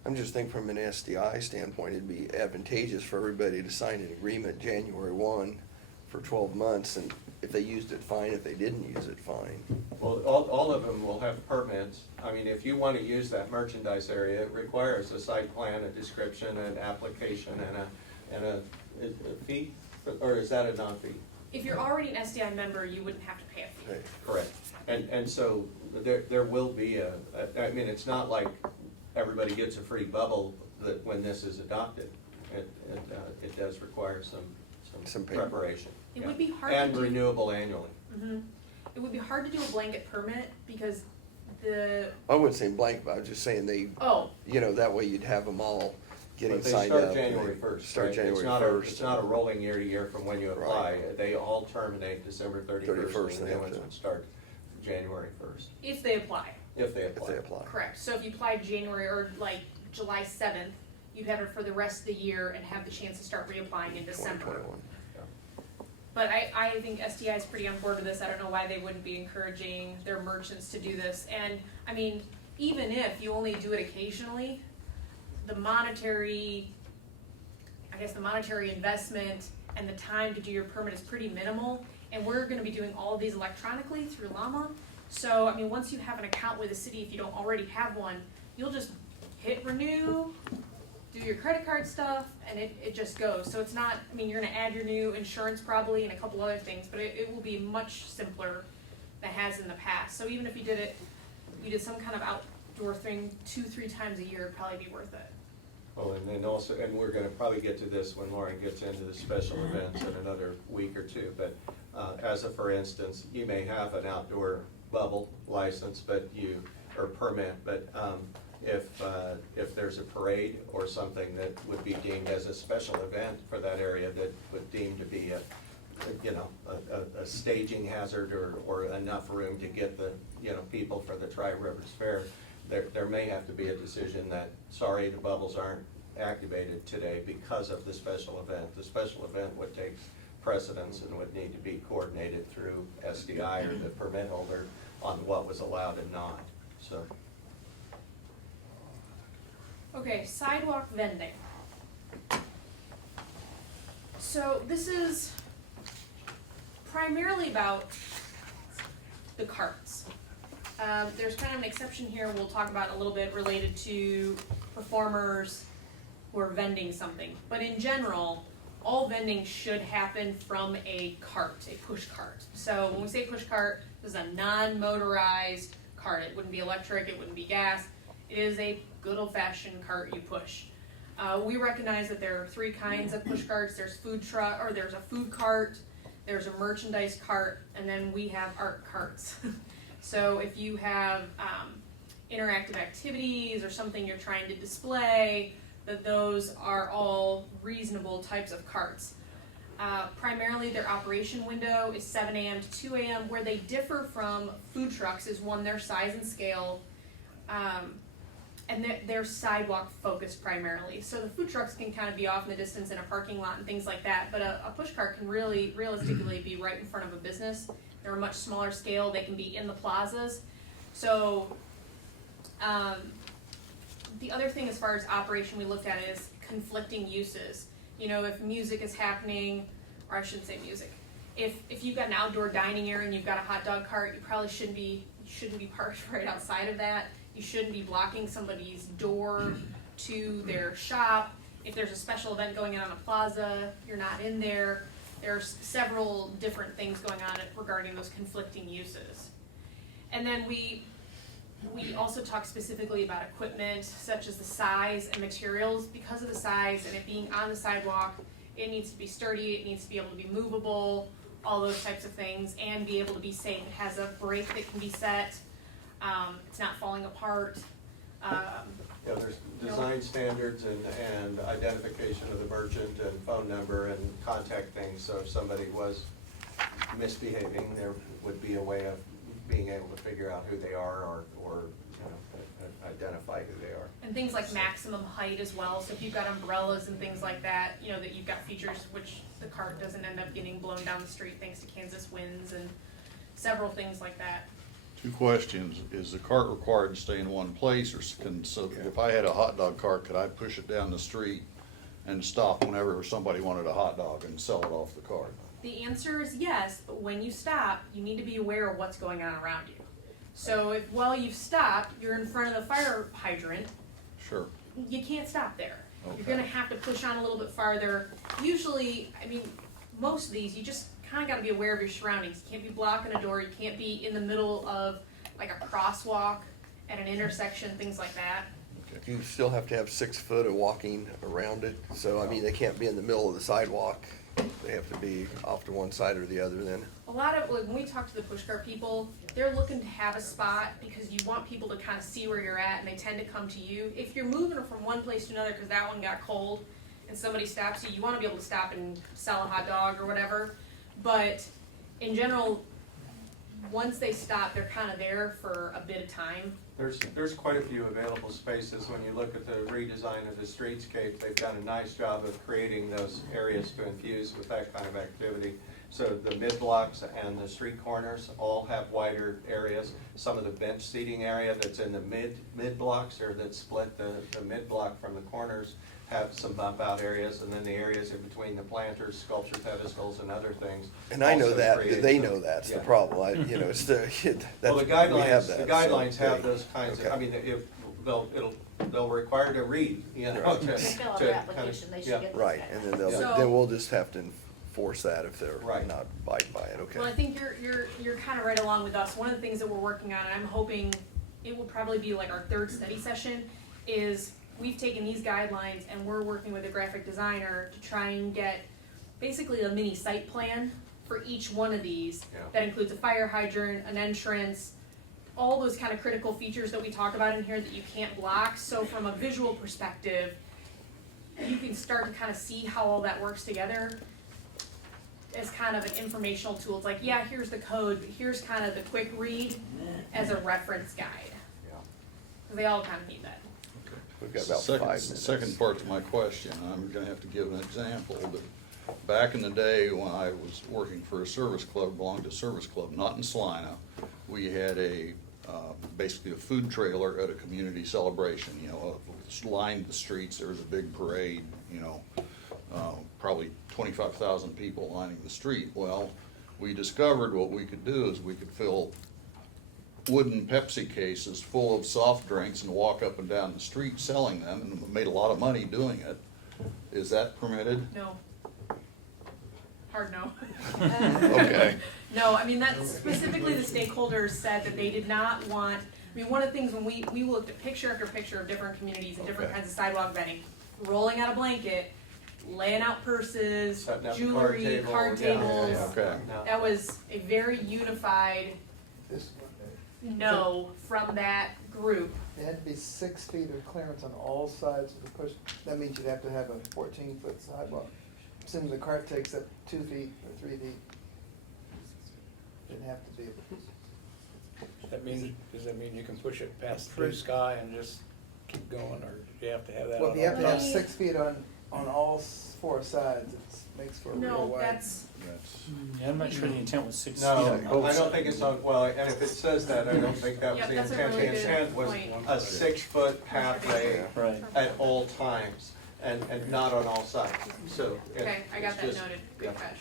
I'm just thinking from an SDI standpoint, it'd be advantageous for everybody to sign an agreement January 1 for 12 months, and if they used it, fine. If they didn't use it, fine. Well, all of them will have permits. I mean, if you want to use that merchandise area, it requires a site plan, a description, an application, and a fee, or is that a non-fee? If you're already an SDI member, you wouldn't have to pay a fee. Okay. Correct. And so there will be I mean, it's not like everybody gets a free bubble that when this is adopted. It does require some paper. preparation. It Yeah. would be hard to And do. renewable annually. Mhm. It would be hard to do a blanket permit because I wouldn't say blank, but I was just saying that way you'd have them all getting But they signed up. start January 1st, Start right? January It's 1st. not a rolling year to year from when you apply. Right. They all terminate December 31st, 31st, and they the new have ones to- would start January 1st, if they apply. if they If apply. they apply. Correct, so if you applied January or like July 7th, you'd have it for the rest of the year and have the chance to start reapplying in December. 2021. But I think SDI is pretty on board with this. I don't know why they wouldn't be encouraging their merchants to do this. And, I mean, even if you only do it occasionally, the monetary investment and the time to do your permit is pretty minimal. And we're gonna be doing all of these electronically through Llama. So, I mean, once you have an account with the city, if you don't already have one, you'll just hit renew, do your credit card stuff, and it just goes. So it's not, I mean, you're gonna add your new insurance probably and a couple other things, but it will be much simpler than it has in the past. So even if you did some kind of outdoor thing 2-3 times a year, it'd probably be worth it. Oh, and then also, and we're gonna probably get to this when Lauren gets into the special events in another week or two, but as a for instance, you may have an outdoor bubble license, or permit, but if there's a parade or something that would be deemed as a special event for that area that would deem to be a staging hazard or enough room to get the, people for the Tri-Rivers Fair, there may have to be a decision that, sorry, the bubbles aren't activated today because of the special event. The special event would take precedence and would need to be coordinated through SDI or the permit holder on what was allowed and not, so. Okay, sidewalk vending. So this is primarily about the carts. There's kind of an exception here we'll talk about a little bit related to performers who are vending something. But in general, all vending should happen from a cart, a push cart. So when we say push cart, this is a non-motorized cart. It wouldn't be electric, it wouldn't be gas. It is a good old-fashioned cart you push. We recognize that there are 3 kinds of push carts. There's there's a food cart, there's a merchandise cart, and then we have art carts. So if you have interactive activities or something you're trying to display, that those are all reasonable types of carts. Primarily their operation window is 7 a.m. to 2 a.m. Where they differ from food trucks is one, their size and scale, and they're sidewalk focused primarily. So the food trucks can kind of be off in the distance in a parking lot and things like that, but a push cart can really realistically be right in front of a business. They're a much smaller scale, they can be in the plazas. So the other thing as far as operation we looked at is conflicting uses. If music is happening, or I shouldn't say music, if you've got an outdoor dining area and you've got a hot dog cart, you probably shouldn't be parked right outside of that. You shouldn't be blocking somebody's door to their shop. If there's a special event going on in a plaza, you're not in there. There's several different things going on regarding those conflicting uses. And then we also talk specifically about equipment, such as the size and materials. Because of the size and it being on the sidewalk, it needs to be sturdy, it needs to be able to be movable, all those types of things, and be able to be safe. It has a brake that can be set. It's not falling apart. There's design standards and identification of the merchant and phone number and contact things, so if somebody was misbehaving, there would be a way of being able to figure out who they are or identify who they are. And things like maximum height as well, so if you've got umbrellas and things like that, that you've got features which the cart doesn't end up getting blown down the street thanks to Kansas winds and several things like that. 2 questions. Is the cart required to stay in one place, or so if I had a hot dog cart, could I push it down the street and stop whenever somebody wanted a hot dog and sell it off the cart? The answer is yes, but when you stop, you need to be aware of what's going on around you. So if while you've stopped, you're in front of the fire hydrant, Sure. you can't stop there. Okay. You're gonna have to push on a little bit farther. Usually, most of these, you just kind of got to be aware of your surroundings. You can't be blocking a door. You can't be in the middle of like a crosswalk at an intersection, things like that. You still have to have 6 foot of walking around it, so they can't be in the middle of the sidewalk. They have to be off to one side or the other then. A lot of, when we talk to the push cart people, they're looking to have a spot because you want people to kind of see where you're at and they tend to come to you. If you're moving from one place to another because that one got cold and somebody stops you, you want to be able to stop and sell a hot dog or whatever. But in general, once they stop, they're kind of there for a bit of time. There's quite a few available spaces. When you look at the redesign of the streetscape, they've done a nice job of creating those areas to infuse with that kind of activity. So the mid-blocks and the street corners all have wider areas. Some of the bench seating area that's in the mid-blocks or that split the mid-block from the corners have some bump out areas, and then the areas in between the planters, sculpture pedestals, and other things. And I know also that, create they some- know that's the yeah. problem. It's the, Well, we the have guidelines, that, the guidelines so, have those kinds of, okay. if, they'll require to read, you know, to. They fill out to their kind of- application, they yeah. should get this Right, guy. and then So- then we'll just have to enforce that if they're Right. not abiding by it, okay? Well, I think you're kind of right along with us. One of the things that we're working on, and I'm hoping it will probably be like our third study session, is we've taken these guidelines and we're working with a graphic designer to try and get basically a mini site plan for each one of these. Yeah. That includes a fire hydrant, an entrance, all those kind of critical features that we talk about in here that you can't block. So from a visual perspective, you can start to kind of see how all that works together as kind of an informational tool. It's like, yeah, here's the code, but here's kind of the quick read as a reference guide. Yeah. 'Cause they all kind of need that. We've got about Second- 5 minutes. Second part to my question, I'm gonna have to give an example, but back in the day when I was working for a service club, belonged to a service club, not in Salina, we had basically a food trailer at a community celebration, you know, lined the streets, there was a big parade, you know, probably 25,000 people lining the street. Well, we discovered what we could do is we could fill wooden Pepsi cases full of soft drinks and walk up and down the street selling them, and made a lot of money doing it. Is that permitted? No. Hard no. Okay. No, I mean, that's specifically the stakeholders said that they did not want, I mean, one of the things when we looked at picture after picture of different communities and different Okay. kinds of sidewalk vending, rolling out a blanket, laying out purses, Setting up a jewelry, card yeah, tables. yeah, Okay. yeah. That was a very unified This, no from that group. it had to be 6 feet of clearance on all sides of the push. That means you'd have to have a 14-foot sidewalk. Assuming the cart takes up 2 feet or 3 feet. Didn't have to be. Does that mean you can push it past blue sky and just keep going, or do you have to have that Well, on if you have to have all- 6 feet on all 4 sides, it makes for a real No, wide. that's, Yeah, I'm not sure the intent was 6 feet No, on both I sides. don't think it's on, well, and if it says that, I don't think that was Yep, the that's a intent. really The good intent was point. a 6-foot pathway Right. at all times, and not on all sides, so. okay, I got it's that just- noted, good yeah. catch.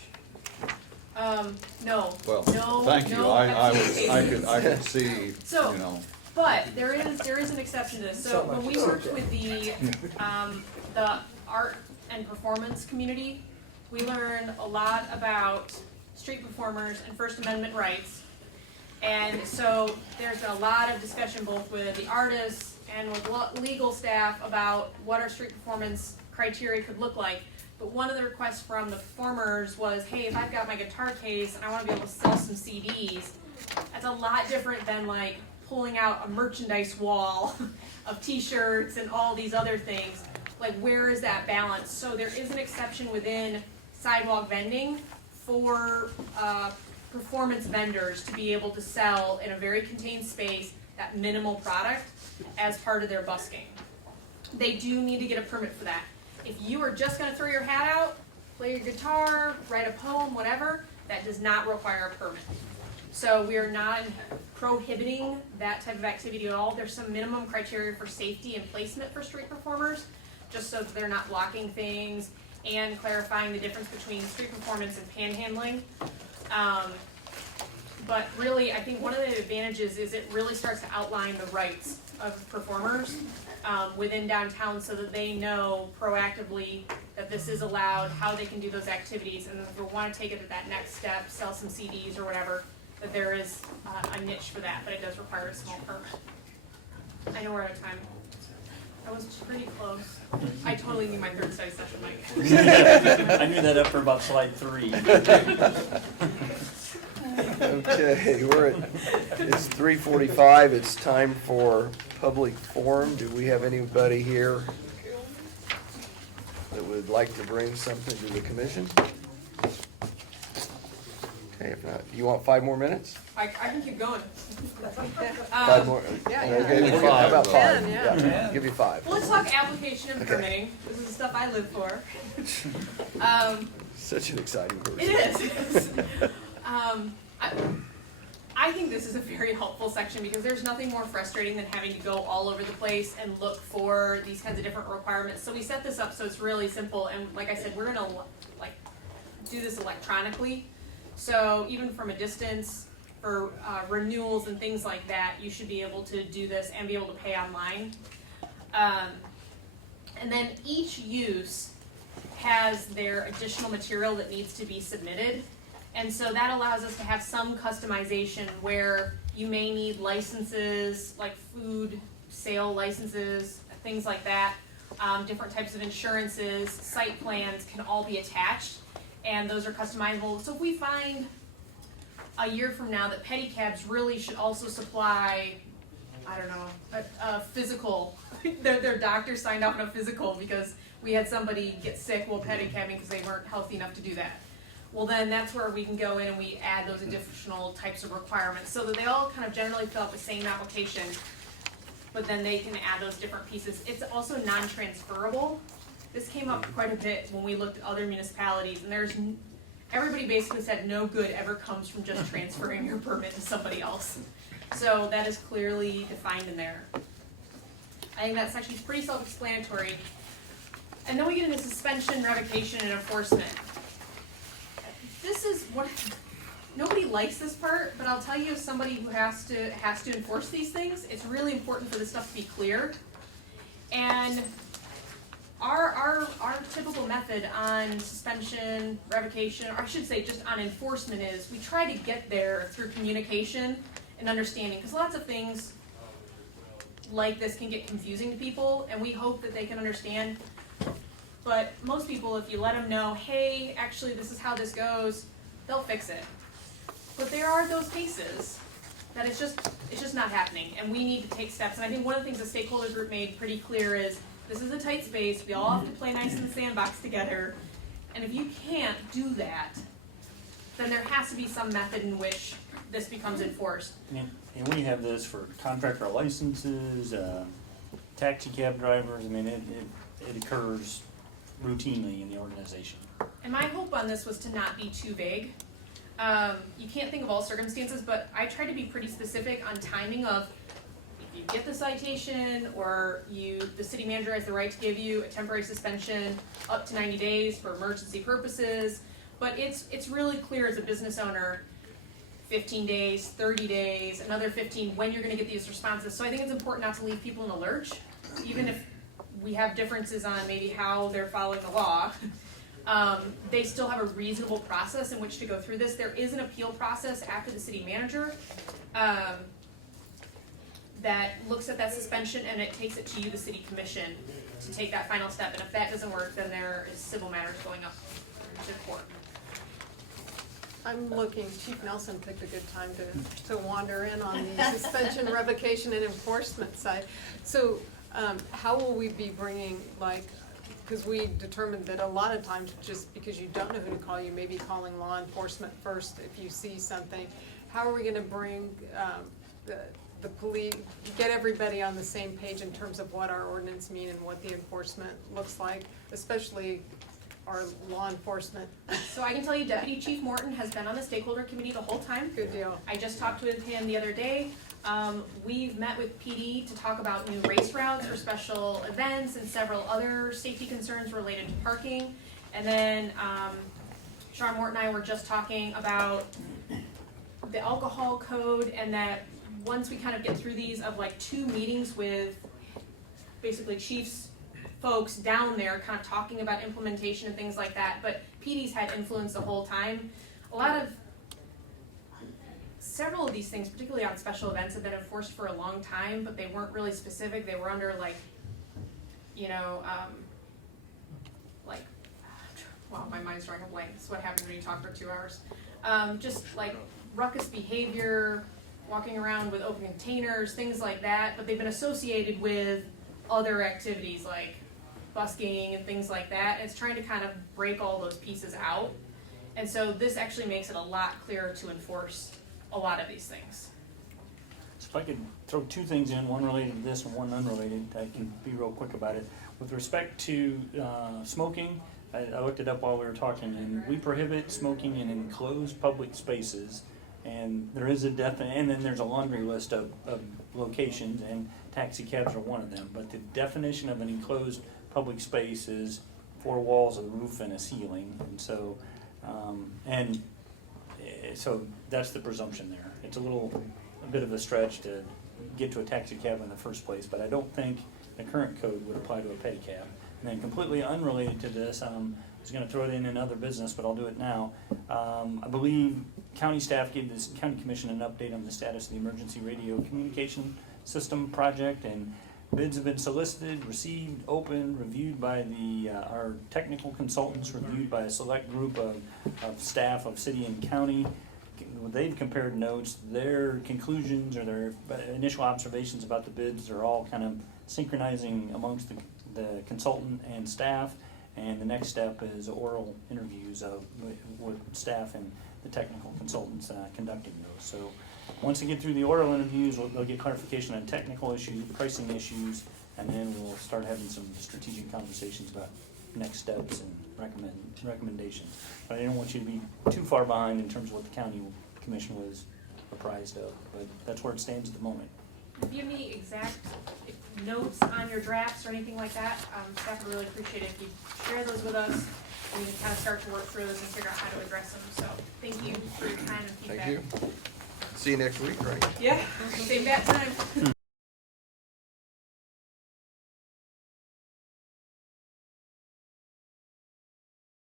No, Well, no, thank you, no I Pepsi could see, you So- know, But there is an exception to this. So when we worked with the art and performance community, we learned a lot about street performers and First Amendment rights. And so there's a lot of discussion both with the artists and with legal staff about what our street performance criteria could look like. But one of the requests from the performers was, hey, if I've got my guitar case and I wanna be able to sell some CDs, that's a lot different than like pulling out a merchandise wall of t-shirts and all these other things. Like, where is that balance? So there is an exception within sidewalk vending for performance vendors to be able to sell in a very contained space that minimal product as part of their busking. They do need to get a permit for that. If you are just gonna throw your hat out, play your guitar, write a poem, whatever, that does not require a permit. So we are not prohibiting that type of activity at all. There's some minimum criteria for safety and placement for street performers, just so that they're not blocking things, and clarifying the difference between street performance and panhandling. But really, I think one of the advantages is it really starts to outline the rights of performers within downtown, so that they know proactively that this is allowed, how they can do those activities, and if they want to take it to that next step, sell some CDs or whatever, that there is a niche for that, but it does require a small permit. I know we're out of time. I was pretty close. I totally need my third study session, Mike. I knew that up for about slide 3. Okay, it's 3:45, it's time for public forum. Do we have anybody here that would like to bring something to the commission? Okay, if not, you want 5 more minutes? I can keep going. 5 more? yeah, Okay, yeah. how about 5? 10, yeah. Yeah, give you 5. Well, let's talk application and permitting. This is the stuff I live for. Such an exciting person. It is. I think this is a very helpful section because there's nothing more frustrating than having to go all over the place and look for these kinds of different requirements. So we set this up so it's really simple, and like I said, we're gonna like do this electronically. So even from a distance, for renewals and things like that, you should be able to do this and be able to pay online. And then each use has their additional material that needs to be submitted. And so that allows us to have some customization where you may need licenses, like food sale licenses, things like that. Different types of insurances, site plans can all be attached, and those are customizable. So if we find a year from now that pedicabs really should also supply, I don't know, a physical, their doctor signed off on a physical because we had somebody get sick while pedicabbing because they weren't healthy enough to do that. Well, then that's where we can go in and we add those additional types of requirements so that they all kind of generally fill out the same application, but then they can add those different pieces. It's also non-transferable. This came up quite a bit when we looked at other municipalities, and everybody basically said no good ever comes from just transferring your permit to somebody else. So that is clearly defined in there. I think that section is pretty self-explanatory. And then we get into suspension, revocation, and enforcement. This is what, nobody likes this part, but I'll tell you as somebody who has to enforce these things, it's really important for this stuff to be clear. And our typical method on suspension, revocation, or I should say just on enforcement is we try to get there through communication and understanding, because lots of things like this can get confusing to people, and we hope that they can understand. But most people, if you let them know, hey, actually this is how this goes, they'll fix it. But there are those cases that it's just not happening, and we need to take steps. And I think one of the things the stakeholder group made pretty clear is this is a tight space, we all have to play nice in the sandbox together, and if you can't do that, then there has to be some method in which this becomes enforced. And we have this for contractor licenses, taxi cab drivers. I mean, it occurs routinely in the organization. And my hope on this was to not be too vague. You can't think of all circumstances, but I tried to be pretty specific on timing of if you get the citation or the city manager has the right to give you a temporary suspension up to 90 days for emergency purposes. But it's really clear as a business owner, 15 days, 30 days, another 15, when you're gonna get these responses. So I think it's important not to leave people in a lurch, even if we have differences on maybe how they're following the law. They still have a reasonable process in which to go through this. There is an appeal process after the city manager that looks at that suspension, and it takes it to you, the city commission, to take that final step. And if that doesn't work, then there is civil matters going up to court. I'm looking, Chief Nelson picked a good time to wander in on the suspension, revocation, and enforcement side. So how will we be bringing, because we determined that a lot of times just because you don't know who to call, you may be calling law enforcement first if you see something. How are we gonna bring the police, get everybody on the same page in terms of what our ordinance mean and what the enforcement looks like, especially our law enforcement? So I can tell you Deputy Chief Morton has been on the stakeholder committee the whole time. Good deal. I just talked with him the other day. We've met with PD to talk about new race routes for special events and several other safety concerns related to parking. And then Sean Morton and I were just talking about the alcohol code, and that once we kind of get through these of 2 meetings with basically chiefs, folks down there kind of talking about implementation and things like that, but PD's had influence the whole time. Several of these things, particularly on special events, have been enforced for a long time, but they weren't really specific. They were under wow, my mind's drawing a blank. This is what happens when you talk for 2 hours. Just ruckus behavior, walking around with open containers, things like that, but they've been associated with other activities like busking and things like that. It's trying to kind of break all those pieces out. And so this actually makes it a lot clearer to enforce a lot of these things. So if I could throw 2 things in, one related to this and one unrelated, I can be real quick about it. With respect to smoking, I looked it up while we were talking, and we prohibit smoking in enclosed public spaces. And there is and then there's a laundry list of locations, and taxi cabs are one of them. But the definition of an enclosed public space is 4 walls, a roof, and a ceiling. And so, so that's the presumption there. it's a bit of a stretch to get to a taxi cab in the first place, but I don't think the current code would apply to a pedicab. And then completely unrelated to this, I was gonna throw it in another business, but I'll do it now. I believe county staff gave this county commission an update on the status of the emergency radio communication system project, and bids have been solicited, received, opened, reviewed by our technical consultants, reviewed by a select group of staff of city and county. They've compared notes, their conclusions or their initial observations about the bids are all kind of synchronizing amongst the consultant and staff. And the next step is oral interviews with staff and the technical consultants conducting those. So once they get through the oral interviews, they'll get clarification on technical issues, pricing issues, and then we'll start having some strategic conversations about next steps and recommendations. But I don't want you to be too far behind in terms of what the county commission was apprised of, but that's where it stands at the moment. If you have any exact notes on your drafts or anything like that, staff would really appreciate it if you share those with us, and we can kind of start to work through those and figure out how to address them. So thank you for your time and feedback. Thank you. See you next week, right? Yeah, same bat time.